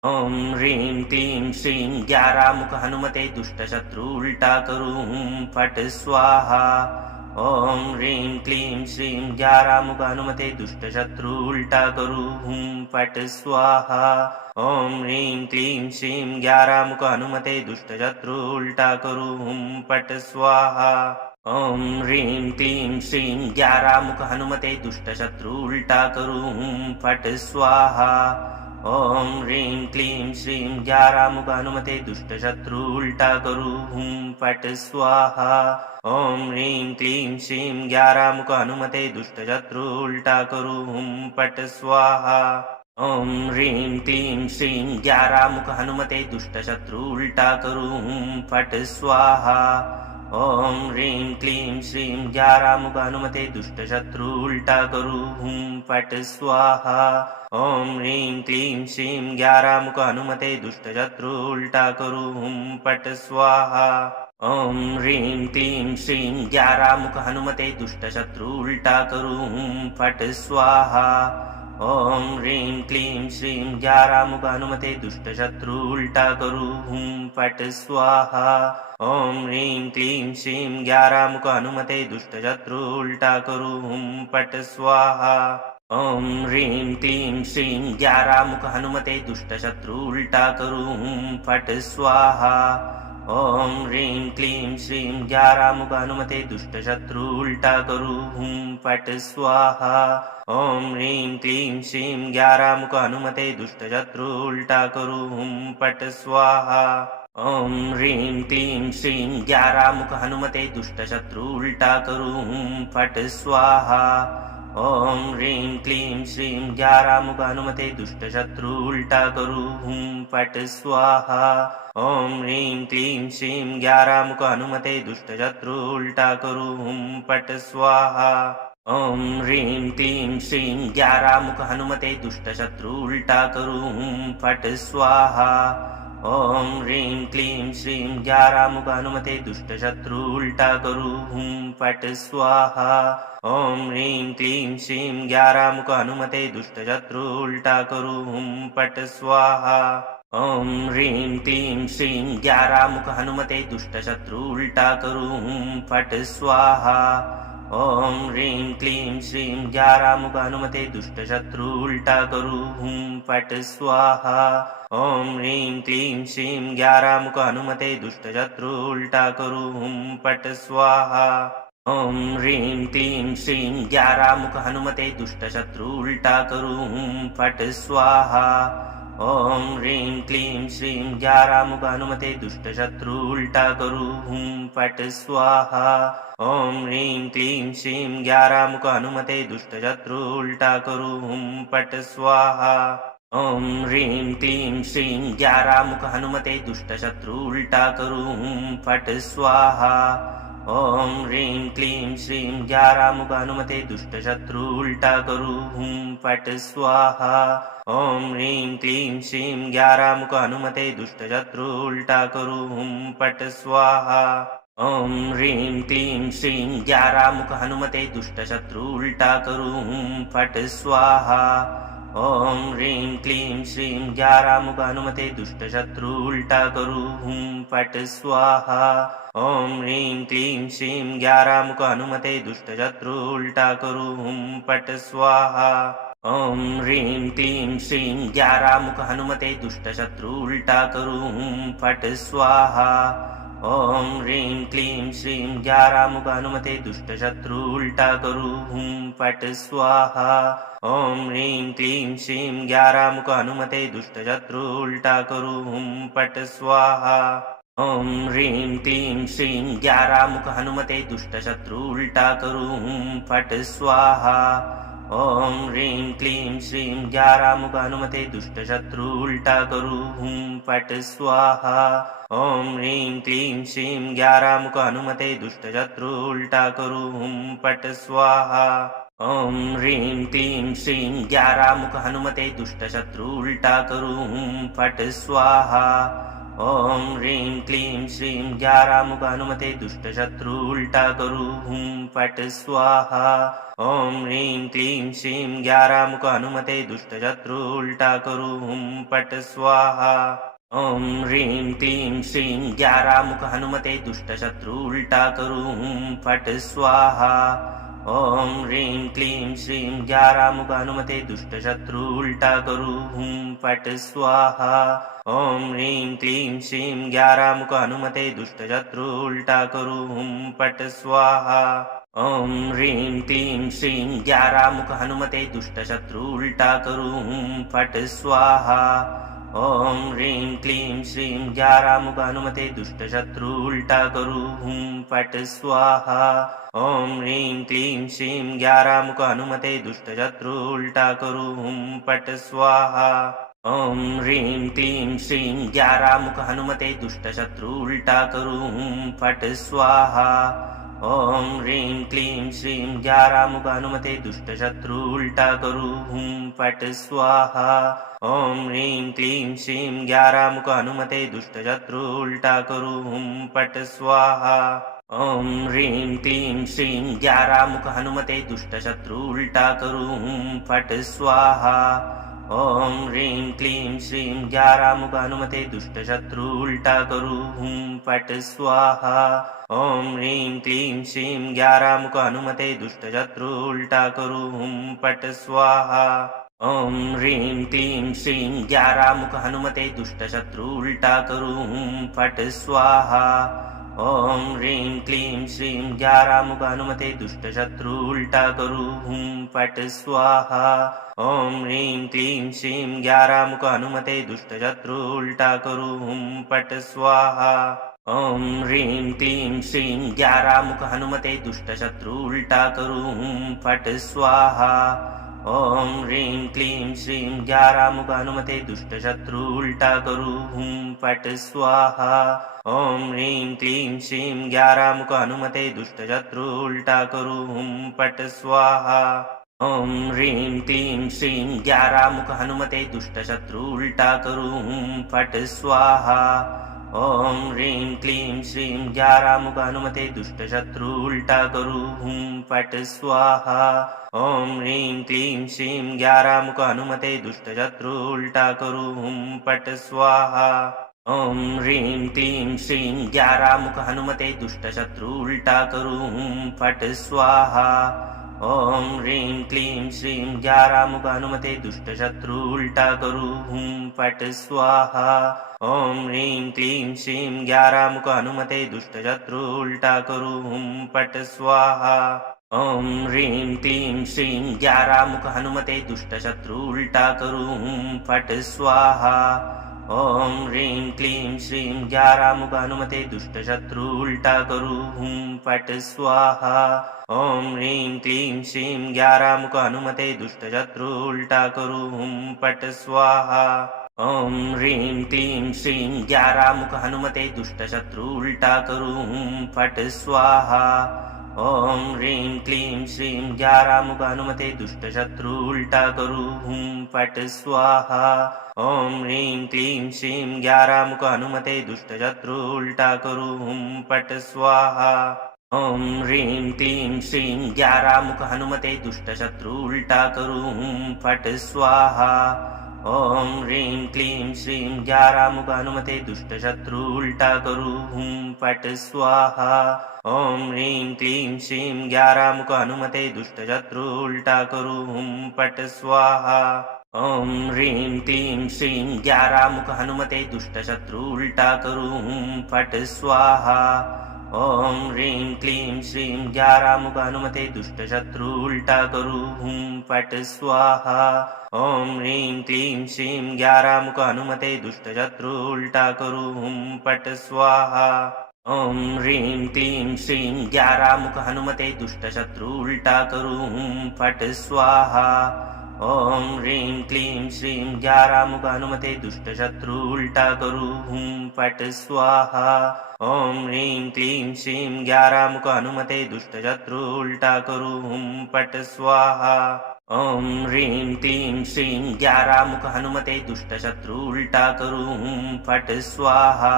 ॐ ह्रीं क्लीं श्रीं ग्यारामुख हनुमते दुष्टशत्रु उल्टा करूं फट स्वाहा। ॐ ह्रीं क्लीं श्रीं ग्यारामुख हनुमते दुष्टशत्रु उल्टा करूं फट स्वाहा। ॐ ह्रीं क्लीं श्रीं ग्यारामुख हनुमते दुष्टशत्रु उल्टा करूं फट स्वाहा। ॐ ह्रीं क्लीं श्रीं ग्यारामुख हनुमते दुष्टशत्रु उल्टा करूं फट स्वाहा। ॐ ह्रीं क्लीं श्रीं ग्यारामुख हनुमते दुष्टशत्रु उल्टा करू हुं फट् स्वाहा। ॐ ह्रीं क्लीं श्रीं ग्यारामुख हनुमते दुष्टशत्रु उल्टा करू हुं फट् स्वाहा। ॐ ह्रीं क्लीं श्रीं ग्यारामुख हनुमते दुष्टशत्रु उल्टा करू हुं फट् स्वाहा। ॐ ह्रीं क्लीं श्रीं ग्यारामुख हनुमते दुष्टशत्रु उल्टा करू हुं फट् स्वाहा। ॐ ह्रीं क्लीं श्रीं ग्यारामुख हनुमते दुष्टशत्रु उल्टा करू हुं फट् स्वाहा। ॐ ह्रीं क्लीं श्रीं ग्यारामुख हनुमते दुष्टशत्रु उल्टा करू हुं फट् स्वाहा। ॐ ह्रीं क्लीं श्रीं ग्यारामुख हनुमते दुष्टशत्रु उल्टा करू हुं फट् स्वाहा। ॐ ह्रीं क्लीं श्रीं ग्यारामुख हनुमते दुष्टशत्रु उल्टा करू हुं फट् स्वाहा। ॐ ह्रीं क्लीं श्रीं ग्यारामुख हनुमते दुष्टशत्रु उल्टा करू हुं फट् स्वाहा। ॐ ह्रीं क्लीं श्रीं ग्यारामुख हनुमते दुष्टशत्रु उल्टा करू हुं फट् स्वाहा। ॐ ह्रीं क्लीं श्रीं ग्यारामुख हनुमते दुष्टशत्रु उल्टा करू हुं फट् स्वाहा। ॐ ह्रीं क्लीं श्रीं ग्यारामुख हनुमते दुष्टशत्रु उल्टा करू हुं फट् स्वाहा। ॐ ह्रीं क्लीं श्रीं ग्यारामुख हनुमते दुष्टशत्रु उल्टा करू हुं फट् स्वाहा। ॐ ह्रीं क्लीं श्रीं ग्यारामुख हनुमते दुष्टशत्रु उल्टा करू हुं फट् स्वाहा। ॐ ह्रीं क्लीं श्रीं ग्यारामुख हनुमते दुष्टशत्रु उल्टा करू हुं फट् स्वाहा। ॐ ह्रीं क्लीं श्रीं ग्यारामुख हनुमते दुष्टशत्रु उल्टा करू हुं फट् स्वाहा। ॐ ह्रीं क्लीं श्रीं ग्यारामुख हनुमते दुष्टशत्रु उल्टा करू हुं फट् स्वाहा। ॐ ह्रीं क्लीं श्रीं ग्यारामुख हनुमते दुष्टशत्रु उल्टा करू हुं फट् स्वाहा। ॐ ह्रीं क्लीं श्रीं ग्यारामुख हनुमते दुष्टशत्रु उल्टा करू हुं फट् स्वाहा। ॐ ह्रीं क्लीं श्रीं ग्यारामुख हनुमते दुष्टशत्रु उल्टा करू हुं फट् स्वाहा। ॐ ह्रीं क्लीं श्रीं ग्यारामुख हनुमते दुष्टशत्रु उल्टा करू हुं फट् स्वाहा। ॐ ह्रीं क्लीं श्रीं ग्यारामुख हनुमते दुष्टशत्रु उल्टा करू हुं फट् स्वाहा। ॐ ह्रीं क्लीं श्रीं ग्यारामुख हनुमते दुष्टशत्रु उल्टा करू हुं फट् स्वाहा। ॐ ह्रीं क्लीं श्रीं ग्यारामुख हनुमते दुष्टशत्रु उल्टा करू हुं फट् स्वाहा। ॐ ह्रीं क्लीं श्रीं ग्यारामुख हनुमते दुष्टशत्रु उल्टा करू हुं फट् स्वाहा। ॐ ह्रीं क्लीं श्रीं ग्यारामुख हनुमते दुष्टशत्रु उल्टा करू हुं फट् स्वाहा। ॐ ह्रीं क्लीं श्रीं ग्यारामुख हनुमते दुष्टशत्रु उल्टा करू हुं फट् स्वाहा। ॐ ह्रीं क्लीं श्रीं ग्यारामुख हनुमते दुष्टशत्रु उल्टा करू हुं फट् स्वाहा। ॐ ह्रीं क्लीं श्रीं ग्यारामुख हनुमते दुष्टशत्रु उल्टा करू हुं फट् स्वाहा। ॐ ह्रीं क्लीं श्रीं ग्यारामुख हनुमते दुष्टशत्रु उल्टा करू हुं फट् स्वाहा। ॐ ह्रीं क्लीं श्रीं ग्यारामुख हनुमते दुष्टशत्रु उल्टा करू हुं फट् स्वाहा। ॐ ह्रीं क्लीं श्रीं ग्यारामुख हनुमते दुष्टशत्रु उल्टा करू हुं फट् स्वाहा। ॐ ह्रीं क्लीं श्रीं ग्यारामुख हनुमते दुष्टशत्रु उल्टा करू हुं फट् स्वाहा। ॐ ह्रीं क्लीं श्रीं ग्यारामुख हनुमते दुष्टशत्रु उल्टा करू हुं फट् स्वाहा। ॐ ह्रीं क्लीं श्रीं ग्यारामुख हनुमते दुष्टशत्रु उल्टा करू हुं फट् स्वाहा। ॐ ह्रीं क्लीं श्रीं ग्यारामुख हनुमते दुष्टशत्रु उल्टा करू हुं फट् स्वाहा। ॐ ह्रीं क्लीं श्रीं ग्यारामुख हनुमते दुष्टशत्रु उल्टा करू हुं फट् स्वाहा। ॐ ह्रीं क्लीं श्रीं ग्यारामुख हनुमते दुष्टशत्रु उल्टा करू हुं फट् स्वाहा। ॐ ह्रीं क्लीं श्रीं ग्यारामुख हनुमते दुष्टशत्रु उल्टा करू हुं फट् स्वाहा। ॐ ह्रीं क्लीं श्रीं ग्यारामुख हनुमते दुष्टशत्रु उल्टा करू हुं फट् स्वाहा। ॐ ह्रीं क्लीं श्रीं ग्यारामुख हनुमते दुष्टशत्रु उल्टा करू हुं फट् स्वाहा। ॐ ह्रीं क्लीं श्रीं ग्यारामुख हनुमते दुष्टशत्रु उल्टा करूं फट स्वाहा। ॐ ह्रीं क्लीं श्रीं ग्यारामुख हनुमते दुष्टशत्रु उल्टा करूं फट स्वाहा। ॐ ह्रीं क्लीं श्रीं ग्यारामुख हनुमते दुष्टशत्रु उल्टा करूं फट स्वाहा। ॐ ह्रीं क्लीं श्रीं ग्यारामुख हनुमते दुष्टशत्रु उल्टा करूं फट स्वाहा। ॐ ह्रीं क्लीं श्रीं ग्यारामुख हनुमते दुष्टशत्रु उल्टा करूं फट स्वाहा। ॐ ह्रीं क्लीं श्रीं ग्यारामुख हनुमते दुष्टशत्रु उल्टा करूं फट स्वाहा। ॐ ह्रीं क्लीं श्रीं ग्यारामुख हनुमते दुष्टशत्रु उल्टा करूं फट स्वाहा। ॐ ह्रीं क्लीं श्रीं ग्यारामुख हनुमते दुष्टशत्रु उल्टा करूं फट स्वाहा। ॐ ह्रीं क्लीं श्रीं ग्यारामुख हनुमते दुष्टशत्रु उल्टा करूं फट स्वाहा। ॐ ह्रीं क्लीं श्रीं ग्यारामुख हनुमते दुष्टशत्रु उल्टा करूं फट स्वाहा। ॐ ह्रीं क्लीं श्रीं ग्यारामुख हनुमते दुष्टशत्रु उल्टा करूं फट स्वाहा। ॐ ह्रीं क्लीं श्रीं ग्यारामुख हनुमते दुष्टशत्रु उल्टा करूं फट स्वाहा। ॐ ह्रीं क्लीं श्रीं ग्यारामुख हनुमते दुष्टशत्रु उल्टा करूं फट स्वाहा। ॐ ह्रीं क्लीं श्रीं ग्यारामुख हनुमते दुष्टशत्रु उल्टा करूं फट स्वाहा। ॐ ह्रीं क्लीं श्रीं ग्यारामुख हनुमते दुष्टशत्रु उल्टा करूं फट स्वाहा। ॐ ह्रीं क्लीं श्रीं ग्यारामुख हनुमते दुष्टशत्रु उल्टा करूं फट स्वाहा। ॐ ह्रीं क्लीं श्रीं ग्यारामुख हनुमते दुष्टशत्रु उल्टा करूं फट स्वाहा। ॐ ह्रीं क्लीं श्रीं ग्यारामुख हनुमते दुष्टशत्रु उल्टा करूं फट स्वाहा। ॐ ह्रीं क्लीं श्रीं ग्यारामुख हनुमते दुष्टशत्रु उल्टा करूं फट स्वाहा। ॐ ह्रीं क्लीं श्रीं ग्यारामुख हनुमते दुष्टशत्रु उल्टा करूं फट स्वाहा। ॐ ह्रीं क्लीं श्रीं ग्यारामुख हनुमते दुष्टशत्रु उल्टा करूं फट स्वाहा। ॐ ह्रीं क्लीं श्रीं ग्यारामुख हनुमते दुष्टशत्रु उल्टा करूं फट स्वाहा। ॐ ह्रीं क्लीं श्रीं ग्यारामुख हनुमते दुष्टशत्रु उल्टा करूं फट स्वाहा। ॐ ह्रीं क्लीं श्रीं ग्यारामुख हनुमते दुष्टशत्रु उल्टा करूं फट स्वाहा। ॐ ह्रीं क्लीं श्रीं ग्यारामुख हनुमते दुष्टशत्रु उल्टा करूं फट स्वाहा। ॐ ह्रीं क्लीं श्रीं ग्यारामुख हनुमते दुष्टशत्रु उल्टा करूं फट स्वाहा। ॐ ह्रीं क्लीं श्रीं ग्यारामुख हनुमते दुष्टशत्रु उल्टा करूं फट स्वाहा। ॐ ह्रीं क्लीं श्रीं ग्यारामुख हनुमते दुष्टशत्रु उल्टा करूं फट स्वाहा। ॐ ह्रीं क्लीं श्रीं ग्यारामुख हनुमते दुष्टशत्रु उल्टा करूं फट स्वाहा। ॐ ह्रीं क्लीं श्रीं ग्यारामुख हनुमते दुष्टशत्रु उल्टा करूं फट स्वाहा। ॐ ह्रीं क्लीं श्रीं ग्यारामुख हनुमते दुष्टशत्रु उल्टा करूं फट स्वाहा। ॐ ह्रीं क्लीं श्रीं ग्यारामुख हनुमते दुष्टशत्रु उल्टा करूं फट स्वाहा। ॐ ह्रीं क्लीं श्रीं ग्यारामुख हनुमते दुष्टशत्रु उल्टा करूं फट स्वाहा। ॐ ह्रीं क्लीं श्रीं ग्यारामुख हनुमते दुष्टशत्रु उल्टा करूं फट स्वाहा। ॐ ह्रीं क्लीं श्रीं ग्यारामुख हनुमते दुष्टशत्रु उल्टा करूं फट स्वाहा। ॐ ह्रीं क्लीं श्रीं ग्यारामुख हनुमते दुष्टशत्रु उल्टा करूं फट स्वाहा। ॐ ह्रीं क्लीं श्रीं ग्यारामुख हनुमते दुष्टशत्रु उल्टा करूं फट स्वाहा।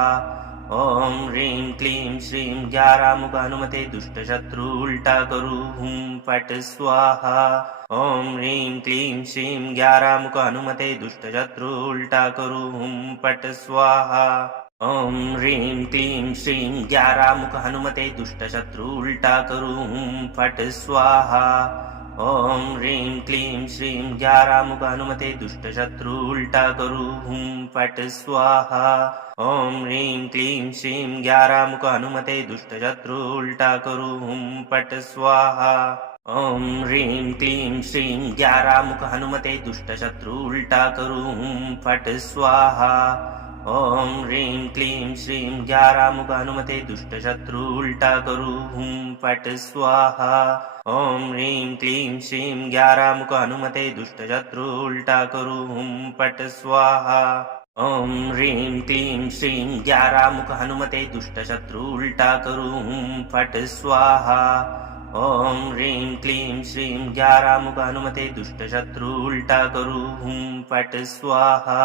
ॐ ह्रीं क्लीं श्रीं ग्यारामुख हनुमते दुष्टशत्रु उल्टा करूं फट स्वाहा। ॐ ह्रीं क्लीं श्रीं ग्यारामुख हनुमते दुष्टशत्रु उल्टा करूं फट स्वाहा। ॐ ह्रीं क्लीं श्रीं ग्यारामुख हनुमते दुष्टशत्रु उल्टा करूं फट स्वाहा। ॐ ह्रीं क्लीं श्रीं ग्यारामुख हनुमते दुष्टशत्रु उल्टा करू हुं फट् स्वाहा। ॐ ह्रीं क्लीं श्रीं ग्यारामुख हनुमते दुष्टशत्रु उल्टा करू हुं फट् स्वाहा। ॐ ह्रीं क्लीं श्रीं ग्यारामुख हनुमते दुष्टशत्रु उल्टा करू हुं फट् स्वाहा। ॐ ह्रीं क्लीं श्रीं ग्यारामुख हनुमते दुष्टशत्रु उल्टा करू हुं फट् स्वाहा। ॐ ह्रीं क्लीं श्रीं ग्यारामुख हनुमते दुष्टशत्रु उल्टा करू हुं फट् स्वाहा। ॐ ह्रीं क्लीं श्रीं ग्यारामुख हनुमते दुष्टशत्रु उल्टा करू हुं फट् स्वाहा। ॐ ह्रीं क्लीं श्रीं ग्यारामुख हनुमते दुष्टशत्रु उल्टा करू हुं फट् स्वाहा।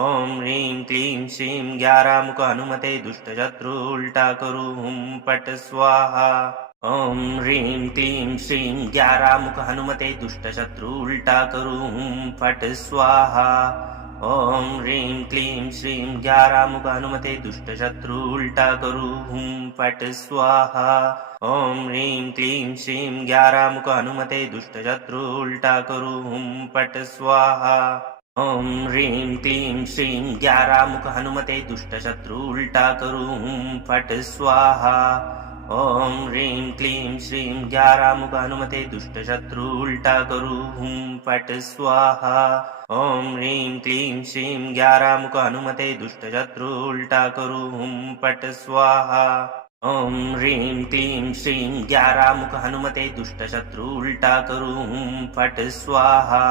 ॐ ह्रीं क्लीं श्रीं ग्यारामुख हनुमते दुष्टशत्रु उल्टा करू हुं फट् स्वाहा। ॐ ह्रीं क्लीं श्रीं ग्यारामुख हनुमते दुष्टशत्रु उल्टा करू हुं फट् स्वाहा। ॐ ह्रीं क्लीं श्रीं ग्यारामुख हनुमते दुष्टशत्रु उल्टा करू हुं फट् स्वाहा। ॐ ह्रीं क्लीं श्रीं ग्यारामुख हनुमते दुष्टशत्रु उल्टा करू हुं फट् स्वाहा। ॐ ह्रीं क्लीं श्रीं ग्यारामुख हनुमते दुष्टशत्रु उल्टा करू हुं फट् स्वाहा। ॐ ह्रीं क्लीं श्रीं ग्यारामुख हनुमते दुष्टशत्रु उल्टा करू हुं फट् स्वाहा। ॐ ह्रीं क्लीं श्रीं ग्यारामुख हनुमते दुष्टशत्रु उल्टा करू हुं फट् स्वाहा। ॐ ह्रीं क्लीं श्रीं ग्यारामुख हनुमते दुष्टशत्रु उल्टा करू हुं फट् स्वाहा।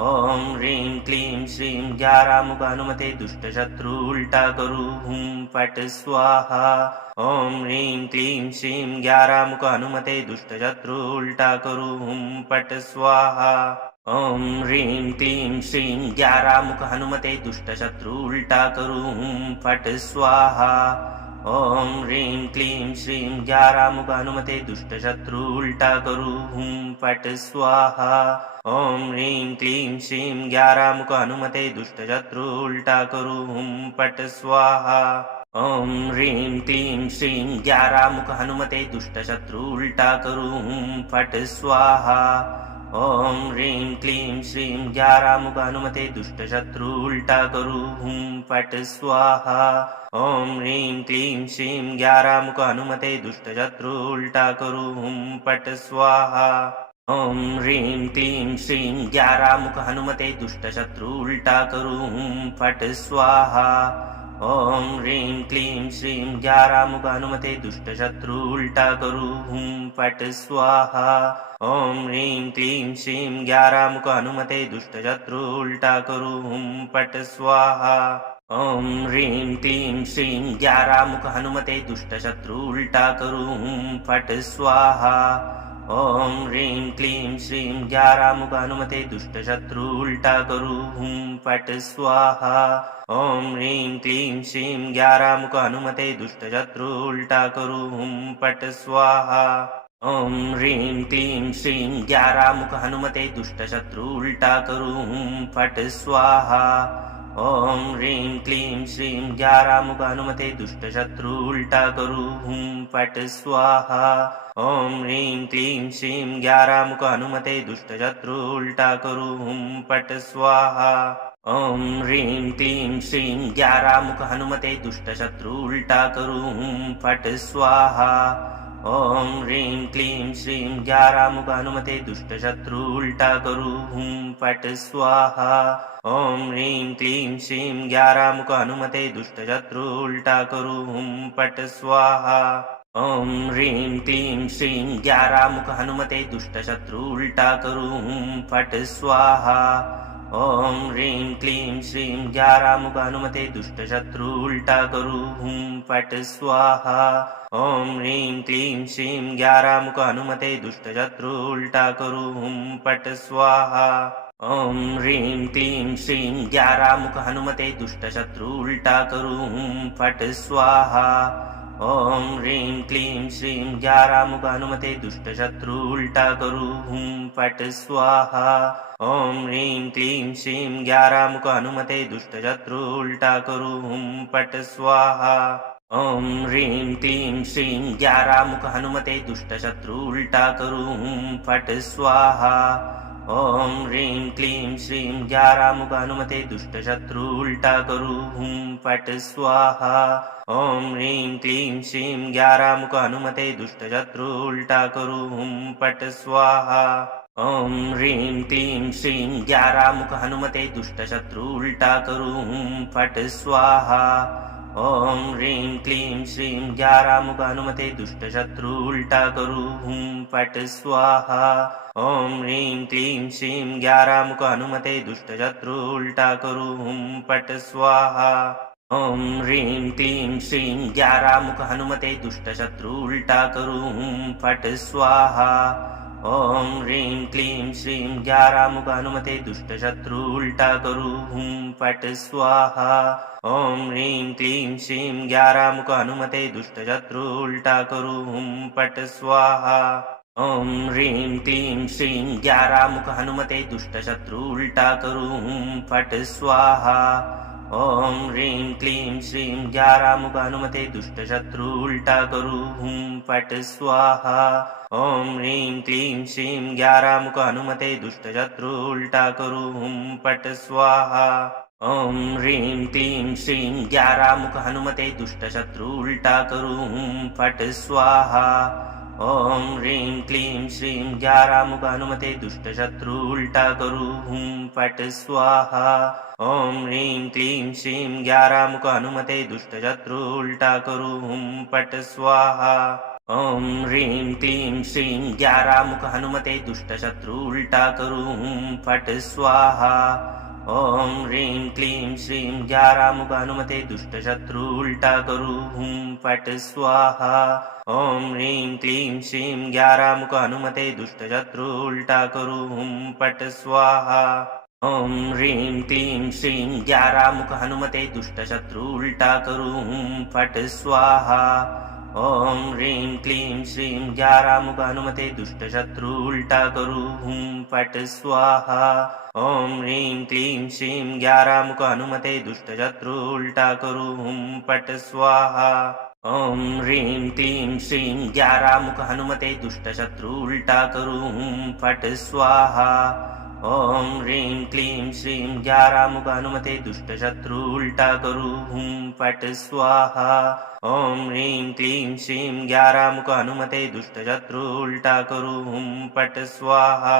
ॐ ह्रीं क्लीं श्रीं ग्यारामुख हनुमते दुष्टशत्रु उल्टा करू हुं फट् स्वाहा। ॐ ह्रीं क्लीं श्रीं ग्यारामुख हनुमते दुष्टशत्रु उल्टा करू हुं फट् स्वाहा। ॐ ह्रीं क्लीं श्रीं ग्यारामुख हनुमते दुष्टशत्रु उल्टा करू हुं फट् स्वाहा। ॐ ह्रीं क्लीं श्रीं ग्यारामुख हनुमते दुष्टशत्रु उल्टा करू हुं फट् स्वाहा। ॐ ह्रीं क्लीं श्रीं ग्यारामुख हनुमते दुष्टशत्रु उल्टा करू हुं फट् स्वाहा। ॐ ह्रीं क्लीं श्रीं ग्यारामुख हनुमते दुष्टशत्रु उल्टा करू हुं फट् स्वाहा। ॐ ह्रीं क्लीं श्रीं ग्यारामुख हनुमते दुष्टशत्रु उल्टा करू हुं फट् स्वाहा। ॐ ह्रीं क्लीं श्रीं ग्यारामुख हनुमते दुष्टशत्रु उल्टा करू हुं फट् स्वाहा। ॐ ह्रीं क्लीं श्रीं ग्यारामुख हनुमते दुष्टशत्रु उल्टा करू हुं फट् स्वाहा। ॐ ह्रीं क्लीं श्रीं ग्यारामुख हनुमते दुष्टशत्रु उल्टा करू हुं फट् स्वाहा। ॐ ह्रीं क्लीं श्रीं ग्यारामुख हनुमते दुष्टशत्रु उल्टा करू हुं फट् स्वाहा। ॐ ह्रीं क्लीं श्रीं ग्यारामुख हनुमते दुष्टशत्रु उल्टा करू हुं फट् स्वाहा। ॐ ह्रीं क्लीं श्रीं ग्यारामुख हनुमते दुष्टशत्रु उल्टा करू हुं फट् स्वाहा। ॐ ह्रीं क्लीं श्रीं ग्यारामुख हनुमते दुष्टशत्रु उल्टा करू हुं फट् स्वाहा। ॐ ह्रीं क्लीं श्रीं ग्यारामुख हनुमते दुष्टशत्रु उल्टा करू हुं फट् स्वाहा। ॐ ह्रीं क्लीं श्रीं ग्यारामुख हनुमते दुष्टशत्रु उल्टा करू हुं फट् स्वाहा। ॐ ह्रीं क्लीं श्रीं ग्यारामुख हनुमते दुष्टशत्रु उल्टा करू हुं फट् स्वाहा। ॐ ह्रीं क्लीं श्रीं ग्यारामुख हनुमते दुष्टशत्रु उल्टा करू हुं फट् स्वाहा। ॐ ह्रीं क्लीं श्रीं ग्यारामुख हनुमते दुष्टशत्रु उल्टा करू हुं फट् स्वाहा। ॐ ह्रीं क्लीं श्रीं ग्यारामुख हनुमते दुष्टशत्रु उल्टा करू हुं फट् स्वाहा। ॐ ह्रीं क्लीं श्रीं ग्यारामुख हनुमते दुष्टशत्रु उल्टा करू हुं फट् स्वाहा। ॐ ह्रीं क्लीं श्रीं ग्यारामुख हनुमते दुष्टशत्रु उल्टा करू हुं फट् स्वाहा। ॐ ह्रीं क्लीं श्रीं ग्यारामुख हनुमते दुष्टशत्रु उल्टा करू हुं फट् स्वाहा। ॐ ह्रीं क्लीं श्रीं ग्यारामुख हनुमते दुष्टशत्रु उल्टा करू हुं फट् स्वाहा। ॐ ह्रीं क्लीं श्रीं ग्यारामुख हनुमते दुष्टशत्रु उल्टा करू हुं फट् स्वाहा। ॐ ह्रीं क्लीं श्रीं ग्यारामुख हनुमते दुष्टशत्रु उल्टा करू हुं फट् स्वाहा। ॐ ह्रीं क्लीं श्रीं ग्यारामुख हनुमते दुष्टशत्रु उल्टा करूं फट स्वाहा। ॐ ह्रीं क्लीं श्रीं ग्यारामुख हनुमते दुष्टशत्रु उल्टा करूं फट स्वाहा। ॐ ह्रीं क्लीं श्रीं ग्यारामुख हनुमते दुष्टशत्रु उल्टा करूं फट स्वाहा। ॐ ह्रीं क्लीं श्रीं ग्यारामुख हनुमते दुष्टशत्रु उल्टा करूं फट स्वाहा। ॐ ह्रीं क्लीं श्रीं ग्यारामुख हनुमते दुष्टशत्रु उल्टा करूं फट स्वाहा। ॐ ह्रीं क्लीं श्रीं ग्यारामुख हनुमते दुष्टशत्रु उल्टा करूं फट स्वाहा। ॐ ह्रीं क्लीं श्रीं ग्यारामुख हनुमते दुष्टशत्रु उल्टा करूं फट स्वाहा। ॐ ह्रीं क्लीं श्रीं ग्यारामुख हनुमते दुष्टशत्रु उल्टा करूं फट स्वाहा। ॐ ह्रीं क्लीं श्रीं ग्यारामुख हनुमते दुष्टशत्रु उल्टा करूं फट स्वाहा। ॐ ह्रीं क्लीं श्रीं ग्यारामुख हनुमते दुष्टशत्रु उल्टा करूं फट स्वाहा। ॐ ह्रीं क्लीं श्रीं ग्यारामुख हनुमते दुष्टशत्रु उल्टा करूं फट स्वाहा। ॐ ह्रीं क्लीं श्रीं ग्यारामुख हनुमते दुष्टशत्रु उल्टा करूं फट स्वाहा। ॐ ह्रीं क्लीं श्रीं ग्यारामुख हनुमते दुष्टशत्रु उल्टा करूं फट स्वाहा। ॐ ह्रीं क्लीं श्रीं ग्यारामुख हनुमते दुष्टशत्रु उल्टा करूं फट स्वाहा। ॐ ह्रीं क्लीं श्रीं ग्यारामुख हनुमते दुष्टशत्रु उल्टा करूं फट स्वाहा। ॐ ह्रीं क्लीं श्रीं ग्यारामुख हनुमते दुष्टशत्रु उल्टा करूं फट स्वाहा। ॐ ह्रीं क्लीं श्रीं ग्यारामुख हनुमते दुष्टशत्रु उल्टा करूं फट स्वाहा। ॐ ह्रीं क्लीं श्रीं ग्यारामुख हनुमते दुष्टशत्रु उल्टा करूं फट स्वाहा। ॐ ह्रीं क्लीं श्रीं ग्यारामुख हनुमते दुष्टशत्रु उल्टा करूं फट स्वाहा। ॐ ह्रीं क्लीं श्रीं ग्यारामुख हनुमते दुष्टशत्रु उल्टा करूं फट स्वाहा। ॐ ह्रीं क्लीं श्रीं ग्यारामुख हनुमते दुष्टशत्रु उल्टा करूं फट स्वाहा। ॐ ह्रीं क्लीं श्रीं ग्यारामुख हनुमते दुष्टशत्रु उल्टा करूं फट स्वाहा। ॐ ह्रीं क्लीं श्रीं ग्यारामुख हनुमते दुष्टशत्रु उल्टा करूं फट स्वाहा। ॐ ह्रीं क्लीं श्रीं ग्यारामुख हनुमते दुष्टशत्रु उल्टा करूं फट स्वाहा।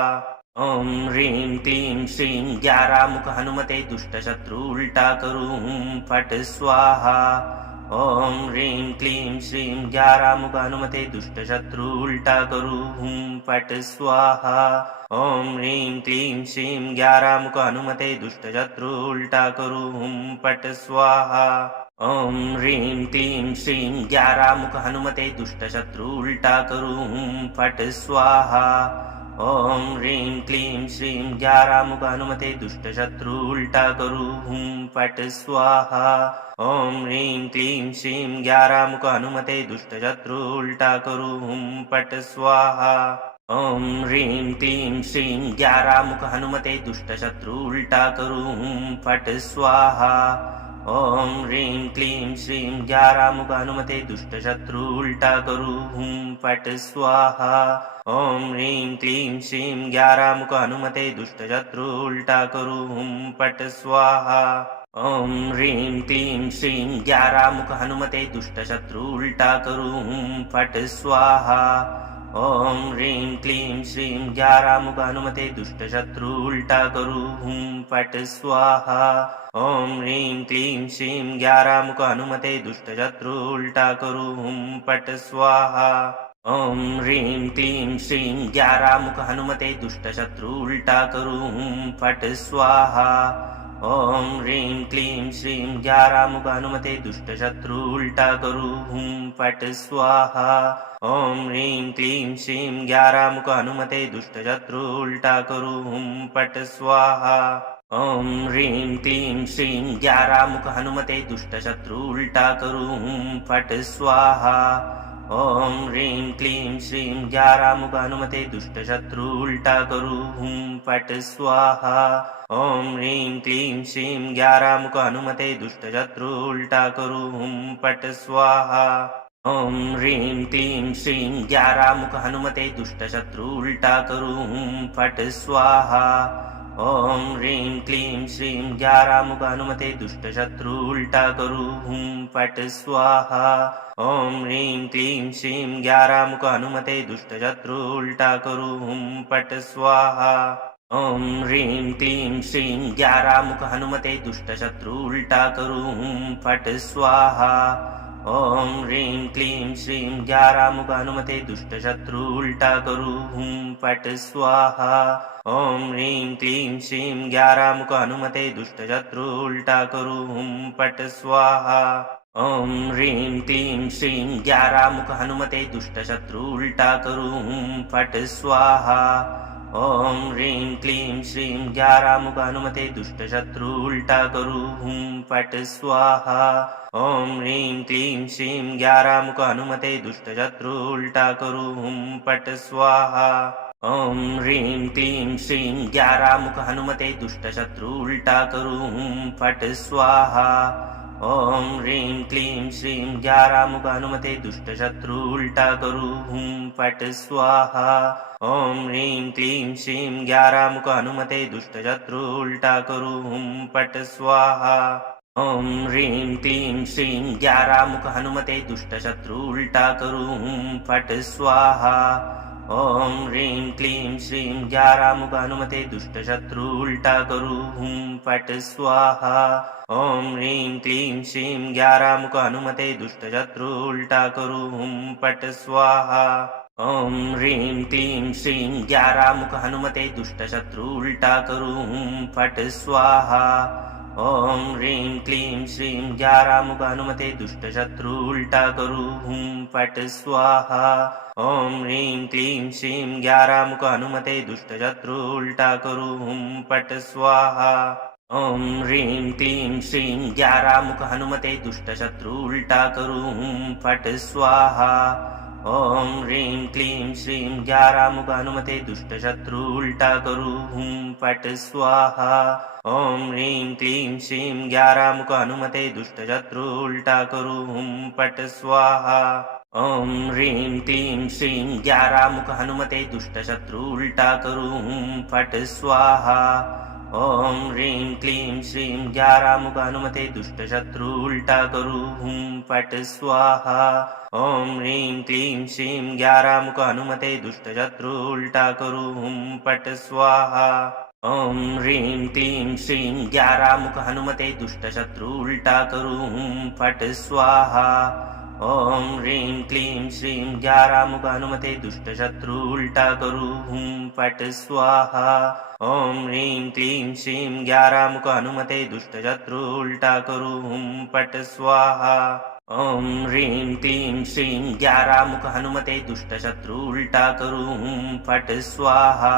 ॐ ह्रीं क्लीं श्रीं ग्यारामुख हनुमते दुष्टशत्रु उल्टा करूं फट स्वाहा। ॐ ह्रीं क्लीं श्रीं ग्यारामुख हनुमते दुष्टशत्रु उल्टा करूं फट स्वाहा। ॐ ह्रीं क्लीं श्रीं ग्यारामुख हनुमते दुष्टशत्रु उल्टा करूं फट स्वाहा। ॐ ह्रीं क्लीं श्रीं ग्यारामुख हनुमते दुष्टशत्रु उल्टा करूं फट स्वाहा। ॐ ह्रीं क्लीं श्रीं ग्यारामुख हनुमते दुष्टशत्रु उल्टा करूं फट स्वाहा। ॐ ह्रीं क्लीं श्रीं ग्यारामुख हनुमते दुष्टशत्रु उल्टा करूं फट स्वाहा। ॐ ह्रीं क्लीं श्रीं ग्यारामुख हनुमते दुष्टशत्रु उल्टा करूं फट स्वाहा। ॐ ह्रीं क्लीं श्रीं ग्यारामुख हनुमते दुष्टशत्रु उल्टा करूं फट स्वाहा। ॐ ह्रीं क्लीं श्रीं ग्यारामुख हनुमते दुष्टशत्रु उल्टा करूं फट स्वाहा। ॐ ह्रीं क्लीं श्रीं ग्यारामुख हनुमते दुष्टशत्रु उल्टा करूं फट स्वाहा। ॐ ह्रीं क्लीं श्रीं ग्यारामुख हनुमते दुष्टशत्रु उल्टा करूं फट स्वाहा। ॐ ह्रीं क्लीं श्रीं ग्यारामुख हनुमते दुष्टशत्रु उल्टा करूं फट स्वाहा। ॐ ह्रीं क्लीं श्रीं ग्यारामुख हनुमते दुष्टशत्रु उल्टा करूं फट स्वाहा। ॐ ह्रीं क्लीं श्रीं ग्यारामुख हनुमते दुष्टशत्रु उल्टा करूं फट स्वाहा। ॐ ह्रीं क्लीं श्रीं ग्यारामुख हनुमते दुष्टशत्रु उल्टा करूं फट स्वाहा। ॐ ह्रीं क्लीं श्रीं ग्यारामुख हनुमते दुष्टशत्रु उल्टा करूं फट स्वाहा। ॐ ह्रीं क्लीं श्रीं ग्यारामुख हनुमते दुष्टशत्रु उल्टा करू हुं फट् स्वाहा। ॐ ह्रीं क्लीं श्रीं ग्यारामुख हनुमते दुष्टशत्रु उल्टा करू हुं फट् स्वाहा। ॐ ह्रीं क्लीं श्रीं ग्यारामुख हनुमते दुष्टशत्रु उल्टा करू हुं फट् स्वाहा। ॐ ह्रीं क्लीं श्रीं ग्यारामुख हनुमते दुष्टशत्रु उल्टा करू हुं फट् स्वाहा। ॐ ह्रीं क्लीं श्रीं ग्यारामुख हनुमते दुष्टशत्रु उल्टा करू हुं फट् स्वाहा। ॐ ह्रीं क्लीं श्रीं ग्यारामुख हनुमते दुष्टशत्रु उल्टा करू हुं फट् स्वाहा। ॐ ह्रीं क्लीं श्रीं ग्यारामुख हनुमते दुष्टशत्रु उल्टा करू हुं फट् स्वाहा। ॐ ह्रीं क्लीं श्रीं ग्यारामुख हनुमते दुष्टशत्रु उल्टा करू हुं फट् स्वाहा। ॐ ह्रीं क्लीं श्रीं ग्यारामुख हनुमते दुष्टशत्रु उल्टा करू हुं फट् स्वाहा। ॐ ह्रीं क्लीं श्रीं ग्यारामुख हनुमते दुष्टशत्रु उल्टा करू हुं फट् स्वाहा। ॐ ह्रीं क्लीं श्रीं ग्यारामुख हनुमते दुष्टशत्रु उल्टा करू हुं फट् स्वाहा। ॐ ह्रीं क्लीं श्रीं ग्यारामुख हनुमते दुष्टशत्रु उल्टा करू हुं फट् स्वाहा। ॐ ह्रीं क्लीं श्रीं ग्यारामुख हनुमते दुष्टशत्रु उल्टा करू हुं फट् स्वाहा। ॐ ह्रीं क्लीं श्रीं ग्यारामुख हनुमते दुष्टशत्रु उल्टा करू हुं फट् स्वाहा। ॐ ह्रीं क्लीं श्रीं ग्यारामुख हनुमते दुष्टशत्रु उल्टा करू हुं फट् स्वाहा। ॐ ह्रीं क्लीं श्रीं ग्यारामुख हनुमते दुष्टशत्रु उल्टा करू हुं फट् स्वाहा। ॐ ह्रीं क्लीं श्रीं ग्यारामुख हनुमते दुष्टशत्रु उल्टा करू हुं फट् स्वाहा। ॐ ह्रीं क्लीं श्रीं ग्यारामुख हनुमते दुष्टशत्रु उल्टा करू हुं फट् स्वाहा। ॐ ह्रीं क्लीं श्रीं ग्यारामुख हनुमते दुष्टशत्रु उल्टा करू हुं फट् स्वाहा। ॐ ह्रीं क्लीं श्रीं ग्यारामुख हनुमते दुष्टशत्रु उल्टा करू हुं फट् स्वाहा। ॐ ह्रीं क्लीं श्रीं ग्यारामुख हनुमते दुष्टशत्रु उल्टा करू हुं फट् स्वाहा। ॐ ह्रीं क्लीं श्रीं ग्यारामुख हनुमते दुष्टशत्रु उल्टा करू हुं फट् स्वाहा। ॐ ह्रीं क्लीं श्रीं ग्यारामुख हनुमते दुष्टशत्रु उल्टा करू हुं फट् स्वाहा। ॐ ह्रीं क्लीं श्रीं ग्यारामुख हनुमते दुष्टशत्रु उल्टा करू हुं फट् स्वाहा। ॐ ह्रीं क्लीं श्रीं ग्यारामुख हनुमते दुष्टशत्रु उल्टा करू हुं फट् स्वाहा। ॐ ह्रीं क्लीं श्रीं ग्यारामुख हनुमते दुष्टशत्रु उल्टा करू हुं फट् स्वाहा। ॐ ह्रीं क्लीं श्रीं ग्यारामुख हनुमते दुष्टशत्रु उल्टा करू हुं फट् स्वाहा। ॐ ह्रीं क्लीं श्रीं ग्यारामुख हनुमते दुष्टशत्रु उल्टा करू हुं फट् स्वाहा। ॐ ह्रीं क्लीं श्रीं ग्यारामुख हनुमते दुष्टशत्रु उल्टा करू हुं फट् स्वाहा। ॐ ह्रीं क्लीं श्रीं ग्यारामुख हनुमते दुष्टशत्रु उल्टा करू हुं फट् स्वाहा।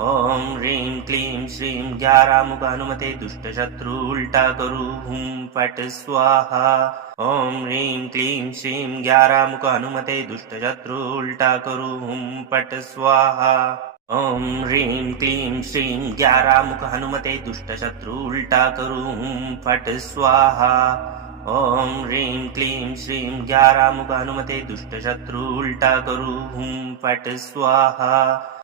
ॐ ह्रीं क्लीं श्रीं ग्यारामुख हनुमते दुष्टशत्रु उल्टा करू हुं फट् स्वाहा। ॐ ह्रीं क्लीं श्रीं ग्यारामुख हनुमते दुष्टशत्रु उल्टा करू हुं फट् स्वाहा। ॐ ह्रीं क्लीं श्रीं ग्यारामुख हनुमते दुष्टशत्रु उल्टा करू हुं फट् स्वाहा। ॐ ह्रीं क्लीं श्रीं ग्यारामुख हनुमते दुष्टशत्रु उल्टा करू हुं फट् स्वाहा।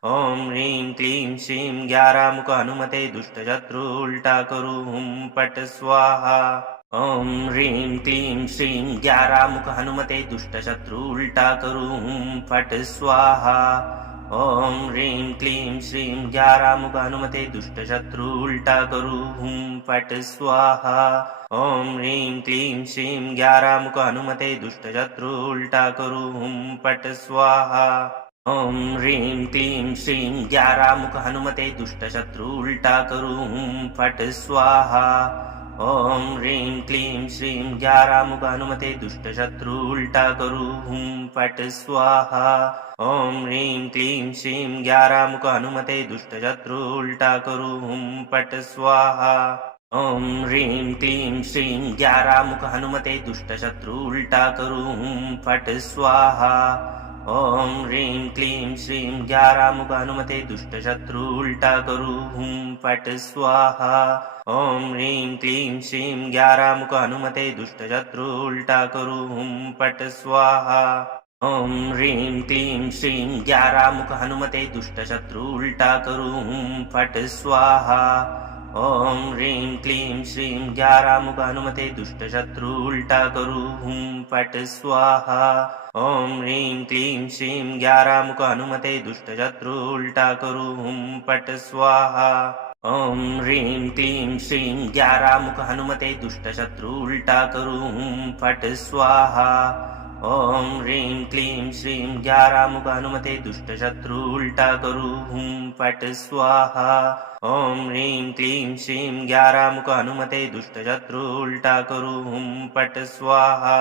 ॐ ह्रीं क्लीं श्रीं ग्यारामुख हनुमते दुष्टशत्रु उल्टा करू हुं फट् स्वाहा। ॐ ह्रीं क्लीं श्रीं ग्यारामुख हनुमते दुष्टशत्रु उल्टा करू हुं फट् स्वाहा। ॐ ह्रीं क्लीं श्रीं ग्यारामुख हनुमते दुष्टशत्रु उल्टा करू हुं फट् स्वाहा। ॐ ह्रीं क्लीं श्रीं ग्यारामुख हनुमते दुष्टशत्रु उल्टा करू हुं फट् स्वाहा। ॐ ह्रीं क्लीं श्रीं ग्यारामुख हनुमते दुष्टशत्रु उल्टा करू हुं फट् स्वाहा। ॐ ह्रीं क्लीं श्रीं ग्यारामुख हनुमते दुष्टशत्रु उल्टा करू हुं फट् स्वाहा। ॐ ह्रीं क्लीं श्रीं ग्यारामुख हनुमते दुष्टशत्रु उल्टा करू हुं फट् स्वाहा। ॐ ह्रीं क्लीं श्रीं ग्यारामुख हनुमते दुष्टशत्रु उल्टा करूं फट स्वाहा। ॐ ह्रीं क्लीं श्रीं ग्यारामुख हनुमते दुष्टशत्रु उल्टा करूं फट स्वाहा। ॐ ह्रीं क्लीं श्रीं ग्यारामुख हनुमते दुष्टशत्रु उल्टा करूं फट स्वाहा। ॐ ह्रीं क्लीं श्रीं ग्यारामुख हनुमते दुष्टशत्रु उल्टा करूं फट स्वाहा। ॐ ह्रीं क्लीं श्रीं ग्यारामुख हनुमते दुष्टशत्रु उल्टा करूं फट स्वाहा। ॐ ह्रीं क्लीं श्रीं ग्यारामुख हनुमते दुष्टशत्रु उल्टा करूं फट स्वाहा। ॐ ह्रीं क्लीं श्रीं ग्यारामुख हनुमते दुष्टशत्रु उल्टा करूं फट स्वाहा। ॐ ह्रीं क्लीं श्रीं ग्यारामुख हनुमते दुष्टशत्रु उल्टा करूं फट स्वाहा। ॐ ह्रीं क्लीं श्रीं ग्यारामुख हनुमते दुष्टशत्रु उल्टा करूं फट स्वाहा।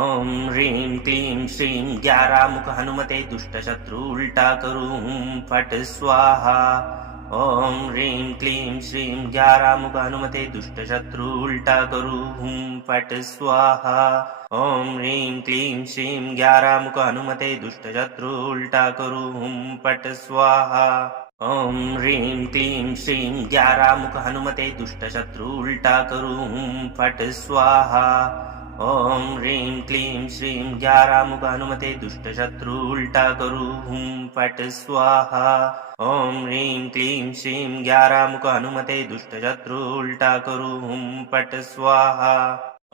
ॐ ह्रीं क्लीं श्रीं ग्यारामुख हनुमते दुष्टशत्रु उल्टा करूं फट स्वाहा। ॐ ह्रीं क्लीं श्रीं ग्यारामुख हनुमते दुष्टशत्रु उल्टा करूं फट स्वाहा। ॐ ह्रीं क्लीं श्रीं ग्यारामुख हनुमते दुष्टशत्रु उल्टा करूं फट स्वाहा। ॐ ह्रीं क्लीं श्रीं ग्यारामुख हनुमते दुष्टशत्रु उल्टा करूं फट स्वाहा। ॐ ह्रीं क्लीं श्रीं ग्यारामुख हनुमते दुष्टशत्रु उल्टा करूं फट स्वाहा। ॐ ह्रीं क्लीं श्रीं ग्यारामुख हनुमते दुष्टशत्रु उल्टा करूं फट स्वाहा।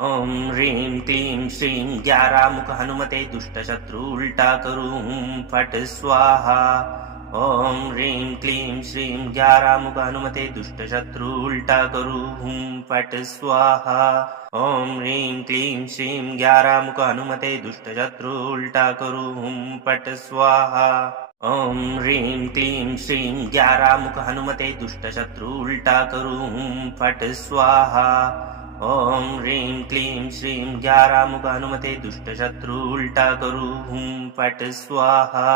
ॐ ह्रीं क्लीं श्रीं ग्यारामुख हनुमते दुष्टशत्रु उल्टा करूं फट स्वाहा। ॐ ह्रीं क्लीं श्रीं ग्यारामुख हनुमते दुष्टशत्रु उल्टा करूं फट स्वाहा। ॐ ह्रीं क्लीं श्रीं ग्यारामुख हनुमते दुष्टशत्रु उल्टा करूं फट स्वाहा। ॐ ह्रीं क्लीं श्रीं ग्यारामुख हनुमते दुष्टशत्रु उल्टा करूं फट स्वाहा। ॐ ह्रीं क्लीं श्रीं ग्यारामुख हनुमते दुष्टशत्रु उल्टा करूं फट स्वाहा।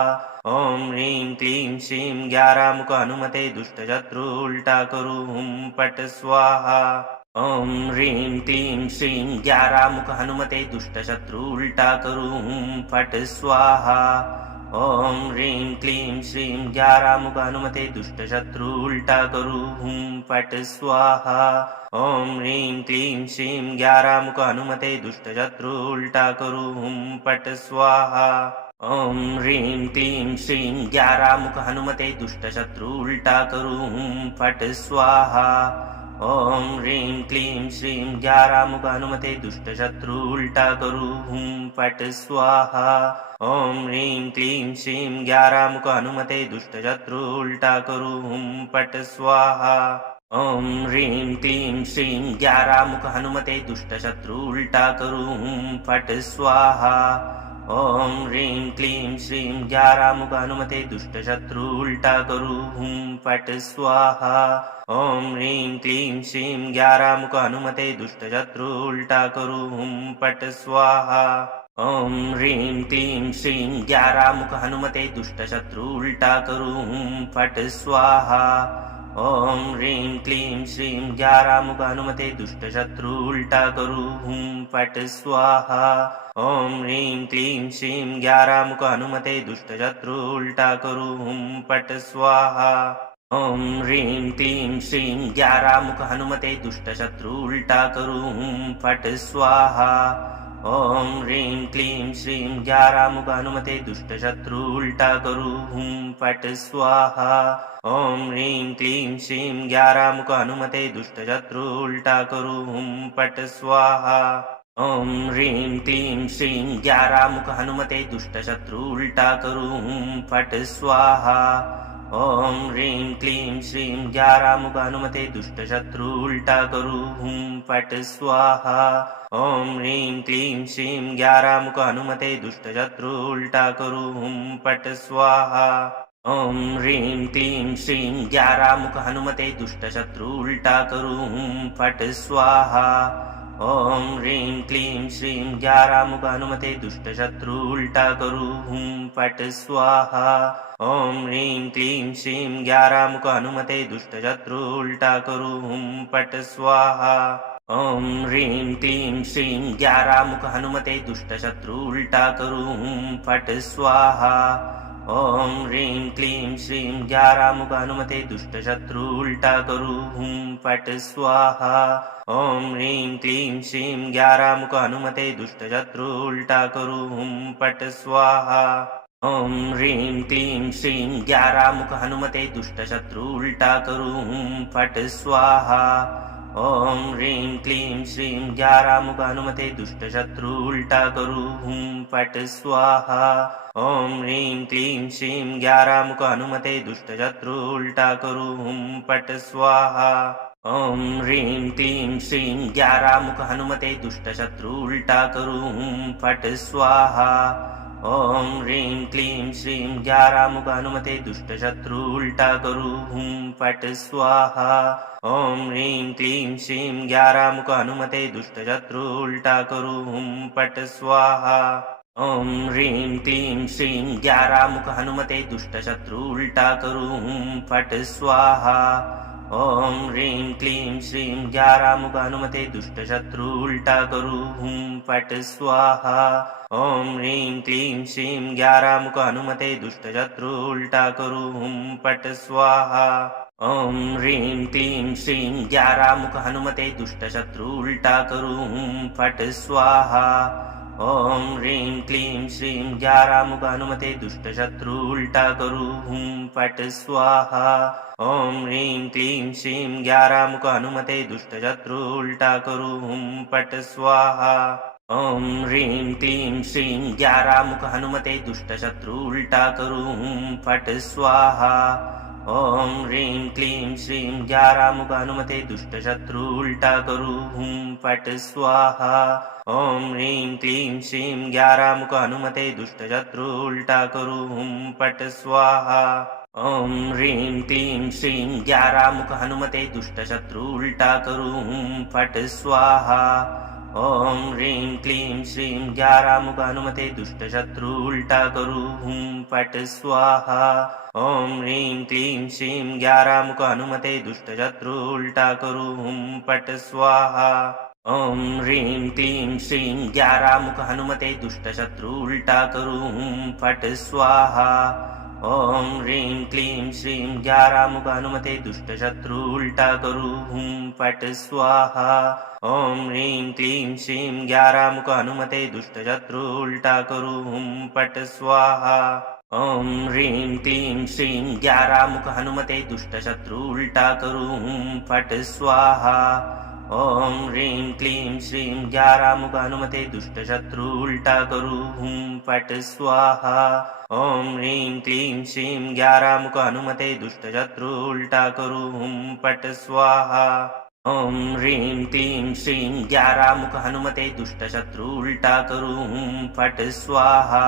ॐ ह्रीं क्लीं श्रीं ग्यारामुख हनुमते दुष्टशत्रु उल्टा करूं फट स्वाहा। ॐ ह्रीं क्लीं श्रीं ग्यारामुख हनुमते दुष्टशत्रु उल्टा करूं फट स्वाहा। ॐ ह्रीं क्लीं श्रीं ग्यारामुख हनुमते दुष्टशत्रु उल्टा करूं फट स्वाहा। ॐ ह्रीं क्लीं श्रीं ग्यारामुख हनुमते दुष्टशत्रु उल्टा करूं फट स्वाहा। ॐ ह्रीं क्लीं श्रीं ग्यारामुख हनुमते दुष्टशत्रु उल्टा करूं फट स्वाहा। ॐ ह्रीं क्लीं श्रीं ग्यारामुख हनुमते दुष्टशत्रु उल्टा करूं फट स्वाहा। ॐ ह्रीं क्लीं श्रीं ग्यारामुख हनुमते दुष्टशत्रु उल्टा करूं फट स्वाहा। ॐ ह्रीं क्लीं श्रीं ग्यारामुख हनुमते दुष्टशत्रु उल्टा करूं फट स्वाहा। ॐ ह्रीं क्लीं श्रीं ग्यारामुख हनुमते दुष्टशत्रु उल्टा करूं फट स्वाहा। ॐ ह्रीं क्लीं श्रीं ग्यारामुख हनुमते दुष्टशत्रु उल्टा करूं फट स्वाहा। ॐ ह्रीं क्लीं श्रीं ग्यारामुख हनुमते दुष्टशत्रु उल्टा करूं फट स्वाहा। ॐ ह्रीं क्लीं श्रीं ग्यारामुख हनुमते दुष्टशत्रु उल्टा करूं फट स्वाहा। ॐ ह्रीं क्लीं श्रीं ग्यारामुख हनुमते दुष्टशत्रु उल्टा करूं फट स्वाहा। ॐ ह्रीं क्लीं श्रीं ग्यारामुख हनुमते दुष्टशत्रु उल्टा करूं फट स्वाहा। ॐ ह्रीं क्लीं श्रीं ग्यारामुख हनुमते दुष्टशत्रु उल्टा करूं फट स्वाहा। ॐ ह्रीं क्लीं श्रीं ग्यारामुख हनुमते दुष्टशत्रु उल्टा करूं फट स्वाहा। ॐ ह्रीं क्लीं श्रीं ग्यारामुख हनुमते दुष्टशत्रु उल्टा करूं फट स्वाहा। ॐ ह्रीं क्लीं श्रीं ग्यारामुख हनुमते दुष्टशत्रु उल्टा करूं फट स्वाहा। ॐ ह्रीं क्लीं श्रीं ग्यारामुख हनुमते दुष्टशत्रु उल्टा करूं फट स्वाहा। ॐ ह्रीं क्लीं श्रीं ग्यारामुख हनुमते दुष्टशत्रु उल्टा करूं फट स्वाहा। ॐ ह्रीं क्लीं श्रीं ग्यारामुख हनुमते दुष्टशत्रु उल्टा करू हुं फट् स्वाहा। ॐ ह्रीं क्लीं श्रीं ग्यारामुख हनुमते दुष्टशत्रु उल्टा करू हुं फट् स्वाहा। ॐ ह्रीं क्लीं श्रीं ग्यारामुख हनुमते दुष्टशत्रु उल्टा करू हुं फट् स्वाहा। ॐ ह्रीं क्लीं श्रीं ग्यारामुख हनुमते दुष्टशत्रु उल्टा करू हुं फट् स्वाहा। ॐ ह्रीं क्लीं श्रीं ग्यारामुख हनुमते दुष्टशत्रु उल्टा करू हुं फट् स्वाहा। ॐ ह्रीं क्लीं श्रीं ग्यारामुख हनुमते दुष्टशत्रु उल्टा करू हुं फट् स्वाहा। ॐ ह्रीं क्लीं श्रीं ग्यारामुख हनुमते दुष्टशत्रु उल्टा करू हुं फट् स्वाहा। ॐ ह्रीं क्लीं श्रीं ग्यारामुख हनुमते दुष्टशत्रु उल्टा करू हुं फट् स्वाहा। ॐ ह्रीं क्लीं श्रीं ग्यारामुख हनुमते दुष्टशत्रु उल्टा करू हुं फट् स्वाहा। ॐ ह्रीं क्लीं श्रीं ग्यारामुख हनुमते दुष्टशत्रु उल्टा करू हुं फट् स्वाहा। ॐ ह्रीं क्लीं श्रीं ग्यारामुख हनुमते दुष्टशत्रु उल्टा करू हुं फट् स्वाहा। ॐ ह्रीं क्लीं श्रीं ग्यारामुख हनुमते दुष्टशत्रु उल्टा करू हुं फट् स्वाहा। ॐ ह्रीं क्लीं श्रीं ग्यारामुख हनुमते दुष्टशत्रु उल्टा करू हुं फट् स्वाहा। ॐ ह्रीं क्लीं श्रीं ग्यारामुख हनुमते दुष्टशत्रु उल्टा करू हुं फट् स्वाहा। ॐ ह्रीं क्लीं श्रीं ग्यारामुख हनुमते दुष्टशत्रु उल्टा करू हुं फट् स्वाहा। ॐ ह्रीं क्लीं श्रीं ग्यारामुख हनुमते दुष्टशत्रु उल्टा करू हुं फट् स्वाहा। ॐ ह्रीं क्लीं श्रीं ग्यारामुख हनुमते दुष्टशत्रु उल्टा करू हुं फट् स्वाहा। ॐ ह्रीं क्लीं श्रीं ग्यारामुख हनुमते दुष्टशत्रु उल्टा करू हुं फट् स्वाहा। ॐ ह्रीं क्लीं श्रीं ग्यारामुख हनुमते दुष्टशत्रु उल्टा करू हुं फट् स्वाहा। ॐ ह्रीं क्लीं श्रीं ग्यारामुख हनुमते दुष्टशत्रु उल्टा करू हुं फट् स्वाहा। ॐ ह्रीं क्लीं श्रीं ग्यारामुख हनुमते दुष्टशत्रु उल्टा करू हुं फट् स्वाहा। ॐ ह्रीं क्लीं श्रीं ग्यारामुख हनुमते दुष्टशत्रु उल्टा करू हुं फट् स्वाहा। ॐ ह्रीं क्लीं श्रीं ग्यारामुख हनुमते दुष्टशत्रु उल्टा करू हुं फट् स्वाहा। ॐ ह्रीं क्लीं श्रीं ग्यारामुख हनुमते दुष्टशत्रु उल्टा करू हुं फट् स्वाहा। ॐ ह्रीं क्लीं श्रीं ग्यारामुख हनुमते दुष्टशत्रु उल्टा करू हुं फट् स्वाहा। ॐ ह्रीं क्लीं श्रीं ग्यारामुख हनुमते दुष्टशत्रु उल्टा करू हुं फट् स्वाहा। ॐ ह्रीं क्लीं श्रीं ग्यारामुख हनुमते दुष्टशत्रु उल्टा करू हुं फट् स्वाहा। ॐ ह्रीं क्लीं श्रीं ग्यारामुख हनुमते दुष्टशत्रु उल्टा करू हुं फट् स्वाहा। ॐ ह्रीं क्लीं श्रीं ग्यारामुख हनुमते दुष्टशत्रु उल्टा करू हुं फट् स्वाहा। ॐ ह्रीं क्लीं श्रीं ग्यारामुख हनुमते दुष्टशत्रु उल्टा करू हुं फट् स्वाहा।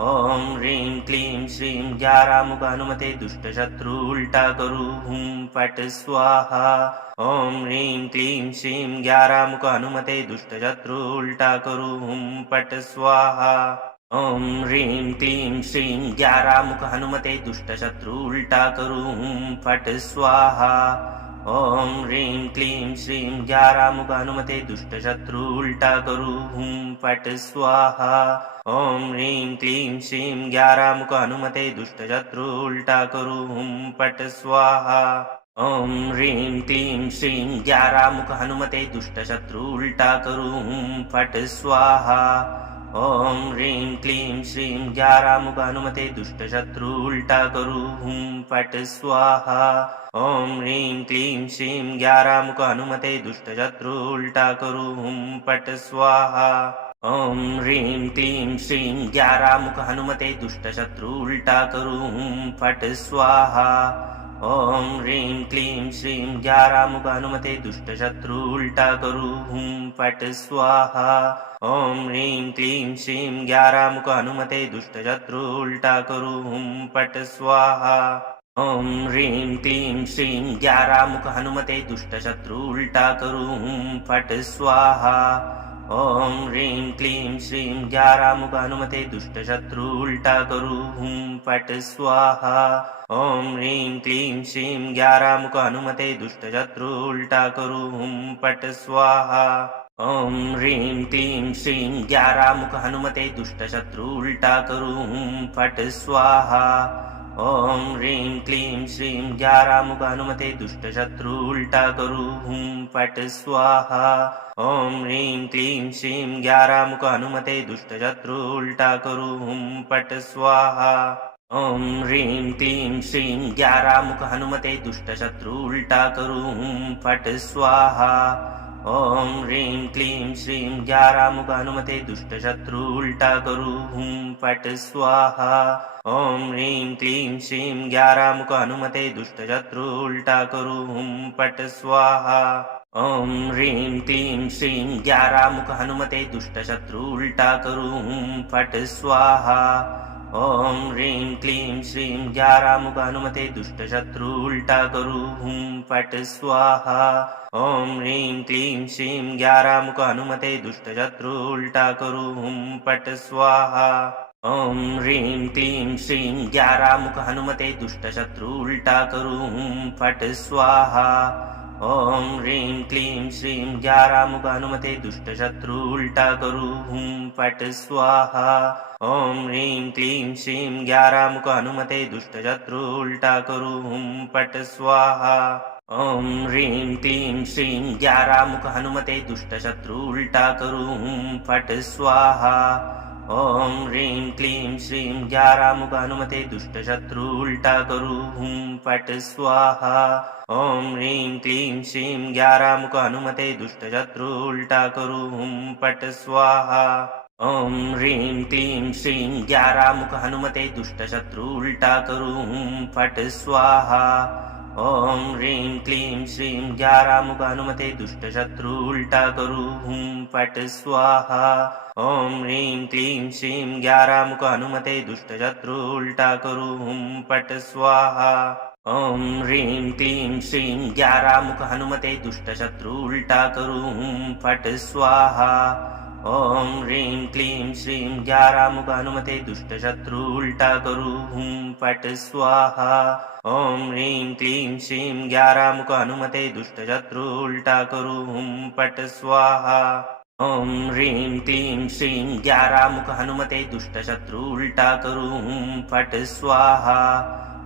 ॐ ह्रीं क्लीं श्रीं ग्यारामुख हनुमते दुष्टशत्रु उल्टा करू हुं फट् स्वाहा। ॐ ह्रीं क्लीं श्रीं ग्यारामुख हनुमते दुष्टशत्रु उल्टा करू हुं फट् स्वाहा। ॐ ह्रीं क्लीं श्रीं ग्यारामुख हनुमते दुष्टशत्रु उल्टा करू हुं फट् स्वाहा। ॐ ह्रीं क्लीं श्रीं ग्यारामुख हनुमते दुष्टशत्रु उल्टा करू हुं फट् स्वाहा। ॐ ह्रीं क्लीं श्रीं ग्यारामुख हनुमते दुष्टशत्रु उल्टा करू हुं फट् स्वाहा। ॐ ह्रीं क्लीं श्रीं ग्यारामुख हनुमते दुष्टशत्रु उल्टा करू हुं फट् स्वाहा। ॐ ह्रीं क्लीं श्रीं ग्यारामुख हनुमते दुष्टशत्रु उल्टा करू हुं फट् स्वाहा। ॐ ह्रीं क्लीं श्रीं ग्यारामुख हनुमते दुष्टशत्रु उल्टा करू हुं फट् स्वाहा। ॐ ह्रीं क्लीं श्रीं ग्यारामुख हनुमते दुष्टशत्रु उल्टा करू हुं फट् स्वाहा। ॐ ह्रीं क्लीं श्रीं ग्यारामुख हनुमते दुष्टशत्रु उल्टा करू हुं फट् स्वाहा। ॐ ह्रीं क्लीं श्रीं ग्यारामुख हनुमते दुष्टशत्रु उल्टा करू हुं फट् स्वाहा। ॐ ह्रीं क्लीं श्रीं ग्यारामुख हनुमते दुष्टशत्रु उल्टा करूं फट स्वाहा। ॐ ह्रीं क्लीं श्रीं ग्यारामुख हनुमते दुष्टशत्रु उल्टा करूं फट स्वाहा। ॐ ह्रीं क्लीं श्रीं ग्यारामुख हनुमते दुष्टशत्रु उल्टा करूं फट स्वाहा। ॐ ह्रीं क्लीं श्रीं ग्यारामुख हनुमते दुष्टशत्रु उल्टा करूं फट स्वाहा। ॐ ह्रीं क्लीं श्रीं ग्यारामुख हनुमते दुष्टशत्रु उल्टा करूं फट स्वाहा। ॐ ह्रीं क्लीं श्रीं ग्यारामुख हनुमते दुष्टशत्रु उल्टा करूं फट स्वाहा। ॐ ह्रीं क्लीं श्रीं ग्यारामुख हनुमते दुष्टशत्रु उल्टा करूं फट स्वाहा। ॐ ह्रीं क्लीं श्रीं ग्यारामुख हनुमते दुष्टशत्रु उल्टा करूं फट स्वाहा। ॐ ह्रीं क्लीं श्रीं ग्यारामुख हनुमते दुष्टशत्रु उल्टा करूं फट स्वाहा। ॐ ह्रीं क्लीं श्रीं ग्यारामुख हनुमते दुष्टशत्रु उल्टा करूं फट स्वाहा। ॐ ह्रीं क्लीं श्रीं ग्यारामुख हनुमते दुष्टशत्रु उल्टा करूं फट स्वाहा। ॐ ह्रीं क्लीं श्रीं ग्यारामुख हनुमते दुष्टशत्रु उल्टा करूं फट स्वाहा। ॐ ह्रीं क्लीं श्रीं ग्यारामुख हनुमते दुष्टशत्रु उल्टा करूं फट स्वाहा। ॐ ह्रीं क्लीं श्रीं ग्यारामुख हनुमते दुष्टशत्रु उल्टा करूं फट स्वाहा। ॐ ह्रीं क्लीं श्रीं ग्यारामुख हनुमते दुष्टशत्रु उल्टा करूं फट स्वाहा। ॐ ह्रीं क्लीं श्रीं ग्यारामुख हनुमते दुष्टशत्रु उल्टा करूं फट स्वाहा। ॐ ह्रीं क्लीं श्रीं ग्यारामुख हनुमते दुष्टशत्रु उल्टा करूं फट स्वाहा। ॐ ह्रीं क्लीं श्रीं ग्यारामुख हनुमते दुष्टशत्रु उल्टा करूं फट स्वाहा। ॐ ह्रीं क्लीं श्रीं ग्यारामुख हनुमते दुष्टशत्रु उल्टा करूं फट स्वाहा। ॐ ह्रीं क्लीं श्रीं ग्यारामुख हनुमते दुष्टशत्रु उल्टा करूं फट स्वाहा। ॐ ह्रीं क्लीं श्रीं ग्यारामुख हनुमते दुष्टशत्रु उल्टा करूं फट स्वाहा। ॐ ह्रीं क्लीं श्रीं ग्यारामुख हनुमते दुष्टशत्रु उल्टा करूं फट स्वाहा। ॐ ह्रीं क्लीं श्रीं ग्यारामुख हनुमते दुष्टशत्रु उल्टा करूं फट स्वाहा। ॐ ह्रीं क्लीं श्रीं ग्यारामुख हनुमते दुष्टशत्रु उल्टा करूं फट स्वाहा। ॐ ह्रीं क्लीं श्रीं ग्यारामुख हनुमते दुष्टशत्रु उल्टा करूं फट स्वाहा।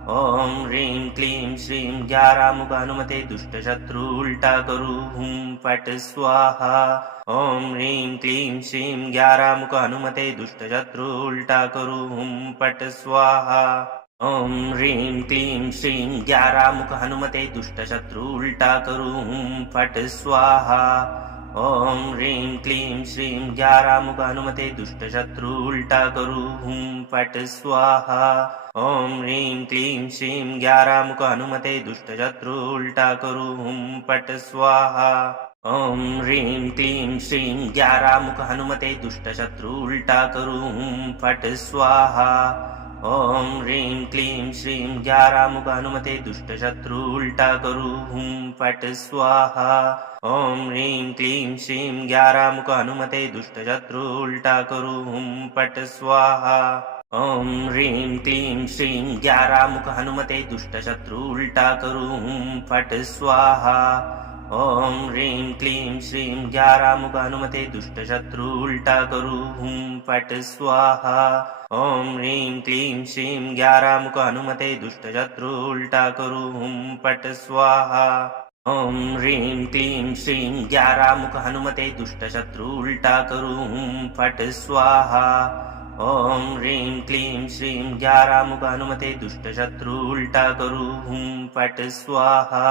ॐ ह्रीं क्लीं श्रीं ग्यारामुख हनुमते दुष्टशत्रु उल्टा करूं फट स्वाहा। ॐ ह्रीं क्लीं श्रीं ग्यारामुख हनुमते दुष्टशत्रु उल्टा करूं फट स्वाहा। ॐ ह्रीं क्लीं श्रीं ग्यारामुख हनुमते दुष्टशत्रु उल्टा करूं फट स्वाहा। ॐ ह्रीं क्लीं श्रीं ग्यारामुख हनुमते दुष्टशत्रु उल्टा करूं फट स्वाहा। ॐ ह्रीं क्लीं श्रीं ग्यारामुख हनुमते दुष्टशत्रु उल्टा करूं फट स्वाहा। ॐ ह्रीं क्लीं श्रीं ग्यारामुख हनुमते दुष्टशत्रु उल्टा करूं फट स्वाहा। ॐ ह्रीं क्लीं श्रीं ग्यारामुख हनुमते दुष्टशत्रु उल्टा करूं फट स्वाहा। ॐ ह्रीं क्लीं श्रीं ग्यारामुख हनुमते दुष्टशत्रु उल्टा करूं फट स्वाहा। ॐ ह्रीं क्लीं श्रीं ग्यारामुख हनुमते दुष्टशत्रु उल्टा करूं फट स्वाहा। ॐ ह्रीं क्लीं श्रीं ग्यारामुख हनुमते दुष्टशत्रु उल्टा करूं फट स्वाहा। ॐ ह्रीं क्लीं श्रीं ग्यारामुख हनुमते दुष्टशत्रु उल्टा करूं फट स्वाहा। ॐ ह्रीं क्लीं श्रीं ग्यारामुख हनुमते दुष्टशत्रु उल्टा करूं फट स्वाहा। ॐ ह्रीं क्लीं श्रीं ग्यारामुख हनुमते दुष्टशत्रु उल्टा करूं फट स्वाहा।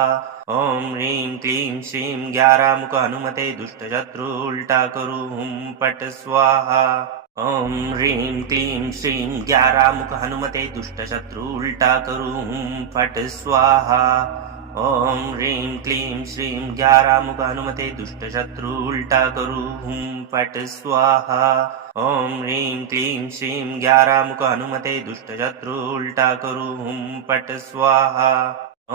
ॐ ह्रीं क्लीं श्रीं ग्यारामुख हनुमते दुष्टशत्रु उल्टा करूं फट स्वाहा। ॐ ह्रीं क्लीं श्रीं ग्यारामुख हनुमते दुष्टशत्रु उल्टा करूं फट स्वाहा। ॐ ह्रीं क्लीं श्रीं ग्यारामुख हनुमते दुष्टशत्रु उल्टा करू हुं फट् स्वाहा। ॐ ह्रीं क्लीं श्रीं ग्यारामुख हनुमते दुष्टशत्रु उल्टा करू हुं फट् स्वाहा।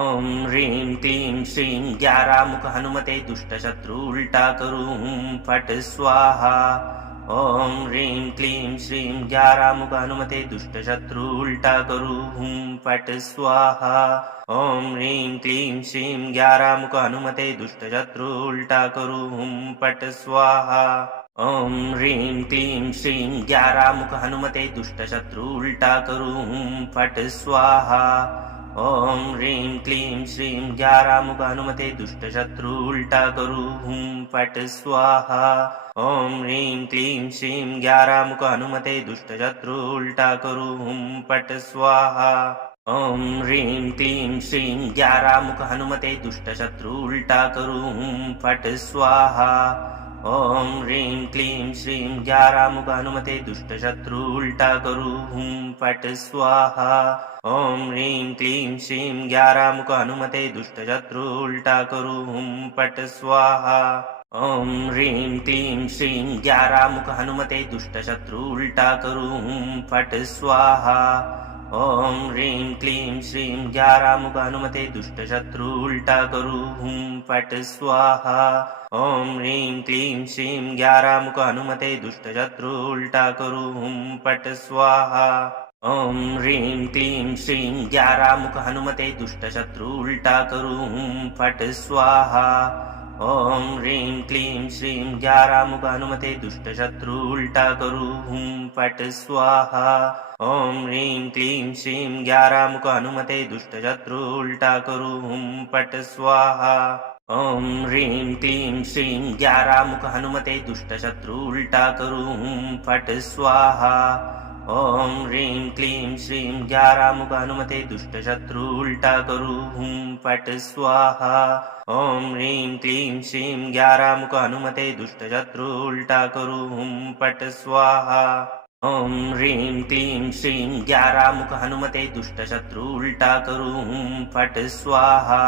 ॐ ह्रीं क्लीं श्रीं ग्यारामुख हनुमते दुष्टशत्रु उल्टा करू हुं फट् स्वाहा। ॐ ह्रीं क्लीं श्रीं ग्यारामुख हनुमते दुष्टशत्रु उल्टा करू हुं फट् स्वाहा। ॐ ह्रीं क्लीं श्रीं ग्यारामुख हनुमते दुष्टशत्रु उल्टा करू हुं फट् स्वाहा। ॐ ह्रीं क्लीं श्रीं ग्यारामुख हनुमते दुष्टशत्रु उल्टा करू हुं फट् स्वाहा। ॐ ह्रीं क्लीं श्रीं ग्यारामुख हनुमते दुष्टशत्रु उल्टा करू हुं फट् स्वाहा। ॐ ह्रीं क्लीं श्रीं ग्यारामुख हनुमते दुष्टशत्रु उल्टा करू हुं फट् स्वाहा। ॐ ह्रीं क्लीं श्रीं ग्यारामुख हनुमते दुष्टशत्रु उल्टा करू हुं फट् स्वाहा। ॐ ह्रीं क्लीं श्रीं ग्यारामुख हनुमते दुष्टशत्रु उल्टा करू हुं फट् स्वाहा। ॐ ह्रीं क्लीं श्रीं ग्यारामुख हनुमते दुष्टशत्रु उल्टा करू हुं फट् स्वाहा। ॐ ह्रीं क्लीं श्रीं ग्यारामुख हनुमते दुष्टशत्रु उल्टा करू हुं फट् स्वाहा। ॐ ह्रीं क्लीं श्रीं ग्यारामुख हनुमते दुष्टशत्रु उल्टा करू हुं फट् स्वाहा। ॐ ह्रीं क्लीं श्रीं ग्यारामुख हनुमते दुष्टशत्रु उल्टा करू हुं फट् स्वाहा। ॐ ह्रीं क्लीं श्रीं ग्यारामुख हनुमते दुष्टशत्रु उल्टा करू हुं फट् स्वाहा। ॐ ह्रीं क्लीं श्रीं ग्यारामुख हनुमते दुष्टशत्रु उल्टा करू हुं फट् स्वाहा। ॐ ह्रीं क्लीं श्रीं ग्यारामुख हनुमते दुष्टशत्रु उल्टा करू हुं फट् स्वाहा। ॐ ह्रीं क्लीं श्रीं ग्यारामुख हनुमते दुष्टशत्रु उल्टा करू हुं फट् स्वाहा। ॐ ह्रीं क्लीं श्रीं ग्यारामुख हनुमते दुष्टशत्रु उल्टा करू हुं फट् स्वाहा। ॐ ह्रीं क्लीं श्रीं ग्यारामुख हनुमते दुष्टशत्रु उल्टा करू हुं फट् स्वाहा। ॐ ह्रीं क्लीं श्रीं ग्यारामुख हनुमते दुष्टशत्रु उल्टा करू हुं फट् स्वाहा।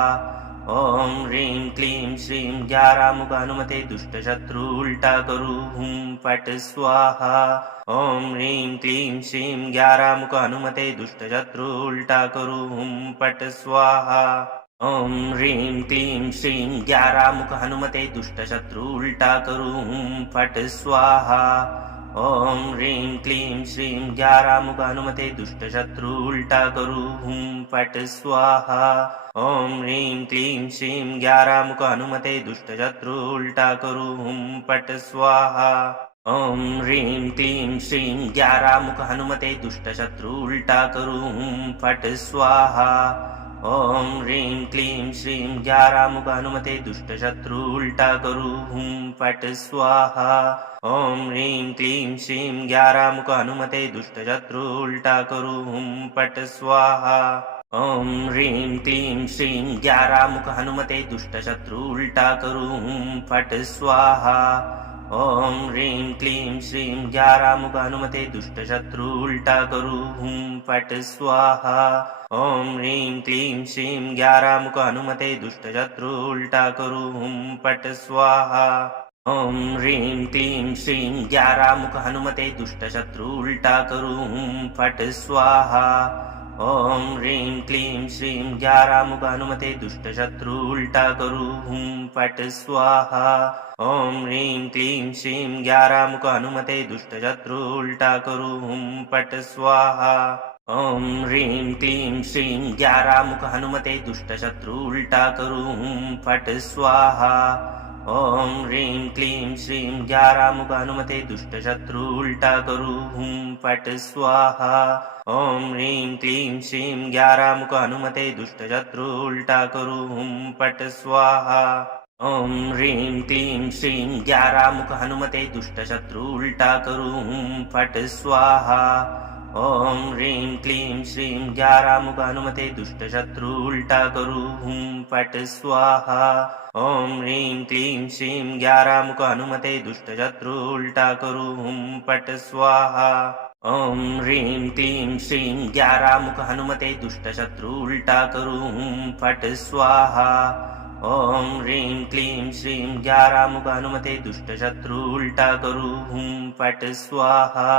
ॐ ह्रीं क्लीं श्रीं ग्यारामुख हनुमते दुष्टशत्रु उल्टा करू हुं फट् स्वाहा। ॐ ह्रीं क्लीं श्रीं ग्यारामुख हनुमते दुष्टशत्रु उल्टा करू हुं फट् स्वाहा। ॐ ह्रीं क्लीं श्रीं ग्यारामुख हनुमते दुष्टशत्रु उल्टा करू हुं फट् स्वाहा। ॐ ह्रीं क्लीं श्रीं ग्यारामुख हनुमते दुष्टशत्रु उल्टा करू हुं फट् स्वाहा। ॐ ह्रीं क्लीं श्रीं ग्यारामुख हनुमते दुष्टशत्रु उल्टा करू हुं फट् स्वाहा। ॐ ह्रीं क्लीं श्रीं ग्यारामुख हनुमते दुष्टशत्रु उल्टा करू हुं फट् स्वाहा। ॐ ह्रीं क्लीं श्रीं ग्यारामुख हनुमते दुष्टशत्रु उल्टा करू हुं फट् स्वाहा। ॐ ह्रीं क्लीं श्रीं ग्यारामुख हनुमते दुष्टशत्रु उल्टा करू हुं फट् स्वाहा। ॐ ह्रीं क्लीं श्रीं ग्यारामुख हनुमते दुष्टशत्रु उल्टा करू हुं फट् स्वाहा। ॐ ह्रीं क्लीं श्रीं ग्यारामुख हनुमते दुष्टशत्रु उल्टा करू हुं फट् स्वाहा। ॐ ह्रीं क्लीं श्रीं ग्यारामुख हनुमते दुष्टशत्रु उल्टा करू हुं फट् स्वाहा। ॐ ह्रीं क्लीं श्रीं ग्यारामुख हनुमते दुष्टशत्रु उल्टा करू हुं फट् स्वाहा। ॐ ह्रीं क्लीं श्रीं ग्यारामुख हनुमते दुष्टशत्रु उल्टा करू हुं फट् स्वाहा। ॐ ह्रीं क्लीं श्रीं ग्यारामुख हनुमते दुष्टशत्रु उल्टा करू हुं फट् स्वाहा। ॐ ह्रीं क्लीं श्रीं ग्यारामुख हनुमते दुष्टशत्रु उल्टा करू हुं फट् स्वाहा। ॐ ह्रीं क्लीं श्रीं ग्यारामुख हनुमते दुष्टशत्रु उल्टा करू हुं फट् स्वाहा। ॐ ह्रीं क्लीं श्रीं ग्यारामुख हनुमते दुष्टशत्रु उल्टा करू हुं फट् स्वाहा। ॐ ह्रीं क्लीं श्रीं ग्यारामुख हनुमते दुष्टशत्रु उल्टा करू हुं फट् स्वाहा। ॐ ह्रीं क्लीं श्रीं ग्यारामुख हनुमते दुष्टशत्रु उल्टा करू हुं फट् स्वाहा। ॐ ह्रीं क्लीं श्रीं ग्यारामुख हनुमते दुष्टशत्रु उल्टा करू हुं फट् स्वाहा। ॐ ह्रीं क्लीं श्रीं ग्यारामुख हनुमते दुष्टशत्रु उल्टा करूं फट स्वाहा। ॐ ह्रीं क्लीं श्रीं ग्यारामुख हनुमते दुष्टशत्रु उल्टा करूं फट स्वाहा।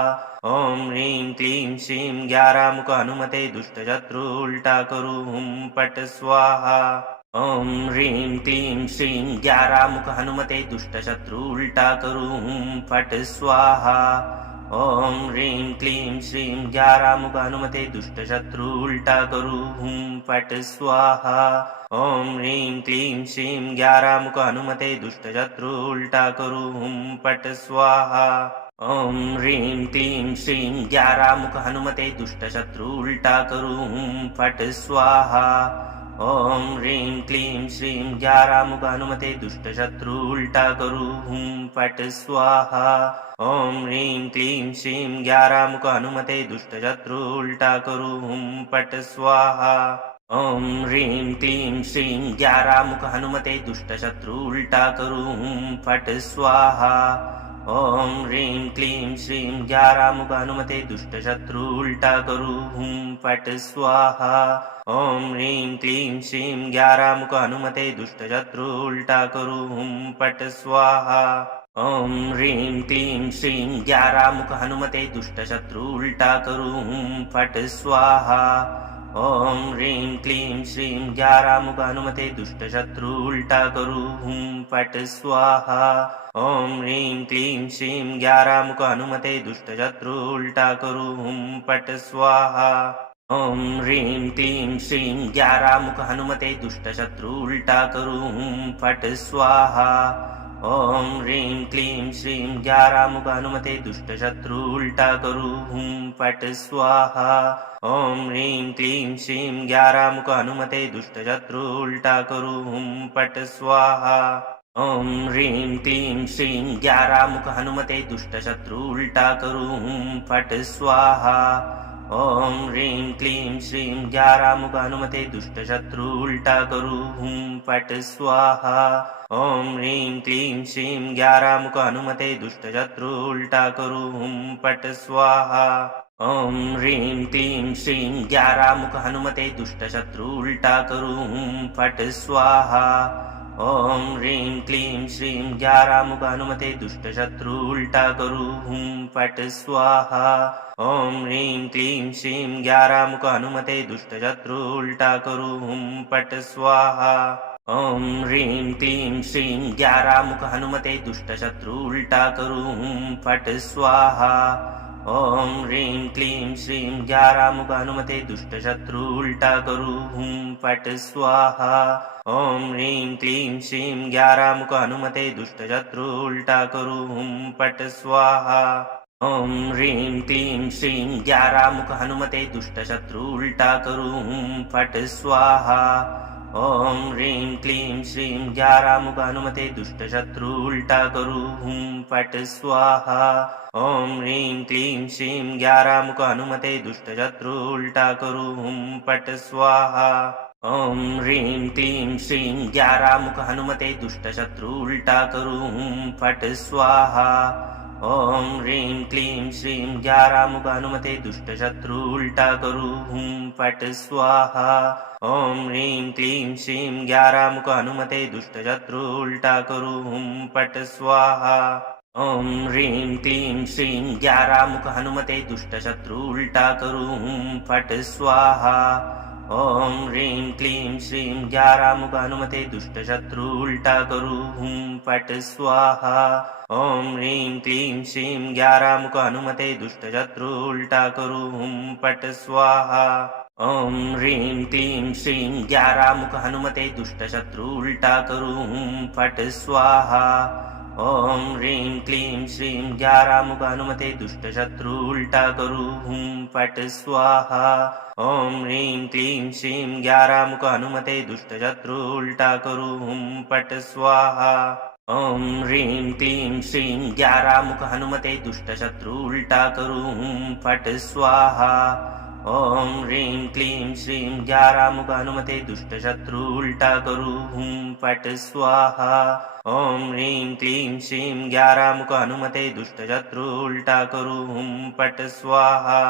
ॐ ह्रीं क्लीं श्रीं ग्यारामुख हनुमते दुष्टशत्रु उल्टा करूं फट स्वाहा। ॐ ह्रीं क्लीं श्रीं ग्यारामुख हनुमते दुष्टशत्रु उल्टा करूं फट स्वाहा। ॐ ह्रीं क्लीं श्रीं ग्यारामुख हनुमते दुष्टशत्रु उल्टा करूं फट स्वाहा। ॐ ह्रीं क्लीं श्रीं ग्यारामुख हनुमते दुष्टशत्रु उल्टा करूं फट स्वाहा। ॐ ह्रीं क्लीं श्रीं ग्यारामुख हनुमते दुष्टशत्रु उल्टा करूं फट स्वाहा। ॐ ह्रीं क्लीं श्रीं ग्यारामुख हनुमते दुष्टशत्रु उल्टा करूं फट स्वाहा। ॐ ह्रीं क्लीं श्रीं ग्यारामुख हनुमते दुष्टशत्रु उल्टा करूं फट स्वाहा। ॐ ह्रीं क्लीं श्रीं ग्यारामुख हनुमते दुष्टशत्रु उल्टा करूं फट स्वाहा। ॐ ह्रीं क्लीं श्रीं ग्यारामुख हनुमते दुष्टशत्रु उल्टा करूं फट स्वाहा। ॐ ह्रीं क्लीं श्रीं ग्यारामुख हनुमते दुष्टशत्रु उल्टा करूं फट स्वाहा। ॐ ह्रीं क्लीं श्रीं ग्यारामुख हनुमते दुष्टशत्रु उल्टा करूं फट स्वाहा। ॐ ह्रीं क्लीं श्रीं ग्यारामुख हनुमते दुष्टशत्रु उल्टा करूं फट स्वाहा। ॐ ह्रीं क्लीं श्रीं ग्यारामुख हनुमते दुष्टशत्रु उल्टा करूं फट स्वाहा। ॐ ह्रीं क्लीं श्रीं ग्यारामुख हनुमते दुष्टशत्रु उल्टा करूं फट स्वाहा। ॐ ह्रीं क्लीं श्रीं ग्यारामुख हनुमते दुष्टशत्रु उल्टा करूं फट स्वाहा। ॐ ह्रीं क्लीं श्रीं ग्यारामुख हनुमते दुष्टशत्रु उल्टा करूं फट स्वाहा। ॐ ह्रीं क्लीं श्रीं ग्यारामुख हनुमते दुष्टशत्रु उल्टा करूं फट स्वाहा। ॐ ह्रीं क्लीं श्रीं ग्यारामुख हनुमते दुष्टशत्रु उल्टा करूं फट स्वाहा। ॐ ह्रीं क्लीं श्रीं ग्यारामुख हनुमते दुष्टशत्रु उल्टा करूं फट स्वाहा। ॐ ह्रीं क्लीं श्रीं ग्यारामुख हनुमते दुष्टशत्रु उल्टा करूं फट स्वाहा। ॐ ह्रीं क्लीं श्रीं ग्यारामुख हनुमते दुष्टशत्रु उल्टा करूं फट स्वाहा। ॐ ह्रीं क्लीं श्रीं ग्यारामुख हनुमते दुष्टशत्रु उल्टा करूं फट स्वाहा। ॐ ह्रीं क्लीं श्रीं ग्यारामुख हनुमते दुष्टशत्रु उल्टा करूं फट स्वाहा। ॐ ह्रीं क्लीं श्रीं ग्यारामुख हनुमते दुष्टशत्रु उल्टा करूं फट स्वाहा। ॐ ह्रीं क्लीं श्रीं ग्यारामुख हनुमते दुष्टशत्रु उल्टा करूं फट स्वाहा। ॐ ह्रीं क्लीं श्रीं ग्यारामुख हनुमते दुष्टशत्रु उल्टा करूं फट स्वाहा। ॐ ह्रीं क्लीं श्रीं ग्यारामुख हनुमते दुष्टशत्रु उल्टा करूं फट स्वाहा। ॐ ह्रीं क्लीं श्रीं ग्यारामुख हनुमते दुष्टशत्रु उल्टा करूं फट स्वाहा। ॐ ह्रीं क्लीं श्रीं ग्यारामुख हनुमते दुष्टशत्रु उल्टा करूं फट स्वाहा। ॐ ह्रीं क्लीं श्रीं ग्यारामुख हनुमते दुष्टशत्रु उल्टा करूं फट स्वाहा। ॐ ह्रीं क्लीं श्रीं ग्यारामुख हनुमते दुष्टशत्रु उल्टा करूं फट स्वाहा। ॐ ह्रीं क्लीं श्रीं ग्यारामुख हनुमते दुष्टशत्रु उल्टा करूं फट स्वाहा। ॐ ह्रीं क्लीं श्रीं ग्यारामुख हनुमते दुष्टशत्रु उल्टा करूं फट स्वाहा। ॐ ह्रीं क्लीं श्रीं ग्यारामुख हनुमते दुष्टशत्रु उल्टा करूं फट स्वाहा। ॐ ह्रीं क्लीं श्रीं ग्यारामुख हनुमते दुष्टशत्रु उल्टा करूं फट स्वाहा। ॐ ह्रीं क्लीं श्रीं ग्यारामुख हनुमते दुष्टशत्रु उल्टा करूं फट स्वाहा। ॐ ह्रीं क्लीं श्रीं ग्यारामुख हनुमते दुष्टशत्रु उल्टा करूं फट स्वाहा। ॐ ह्रीं क्लीं श्रीं ग्यारामुख हनुमते दुष्टशत्रु उल्टा करूं फट स्वाहा। ॐ ह्रीं क्लीं श्रीं ग्यारामुख हनुमते दुष्टशत्रु उल्टा करू हुं फट् स्वाहा ॐ ह्रीं क्लीं श्रीं ग्यारामुख हनुमते दुष्टशत्रु उल्टा करू हुं फट् स्वाहा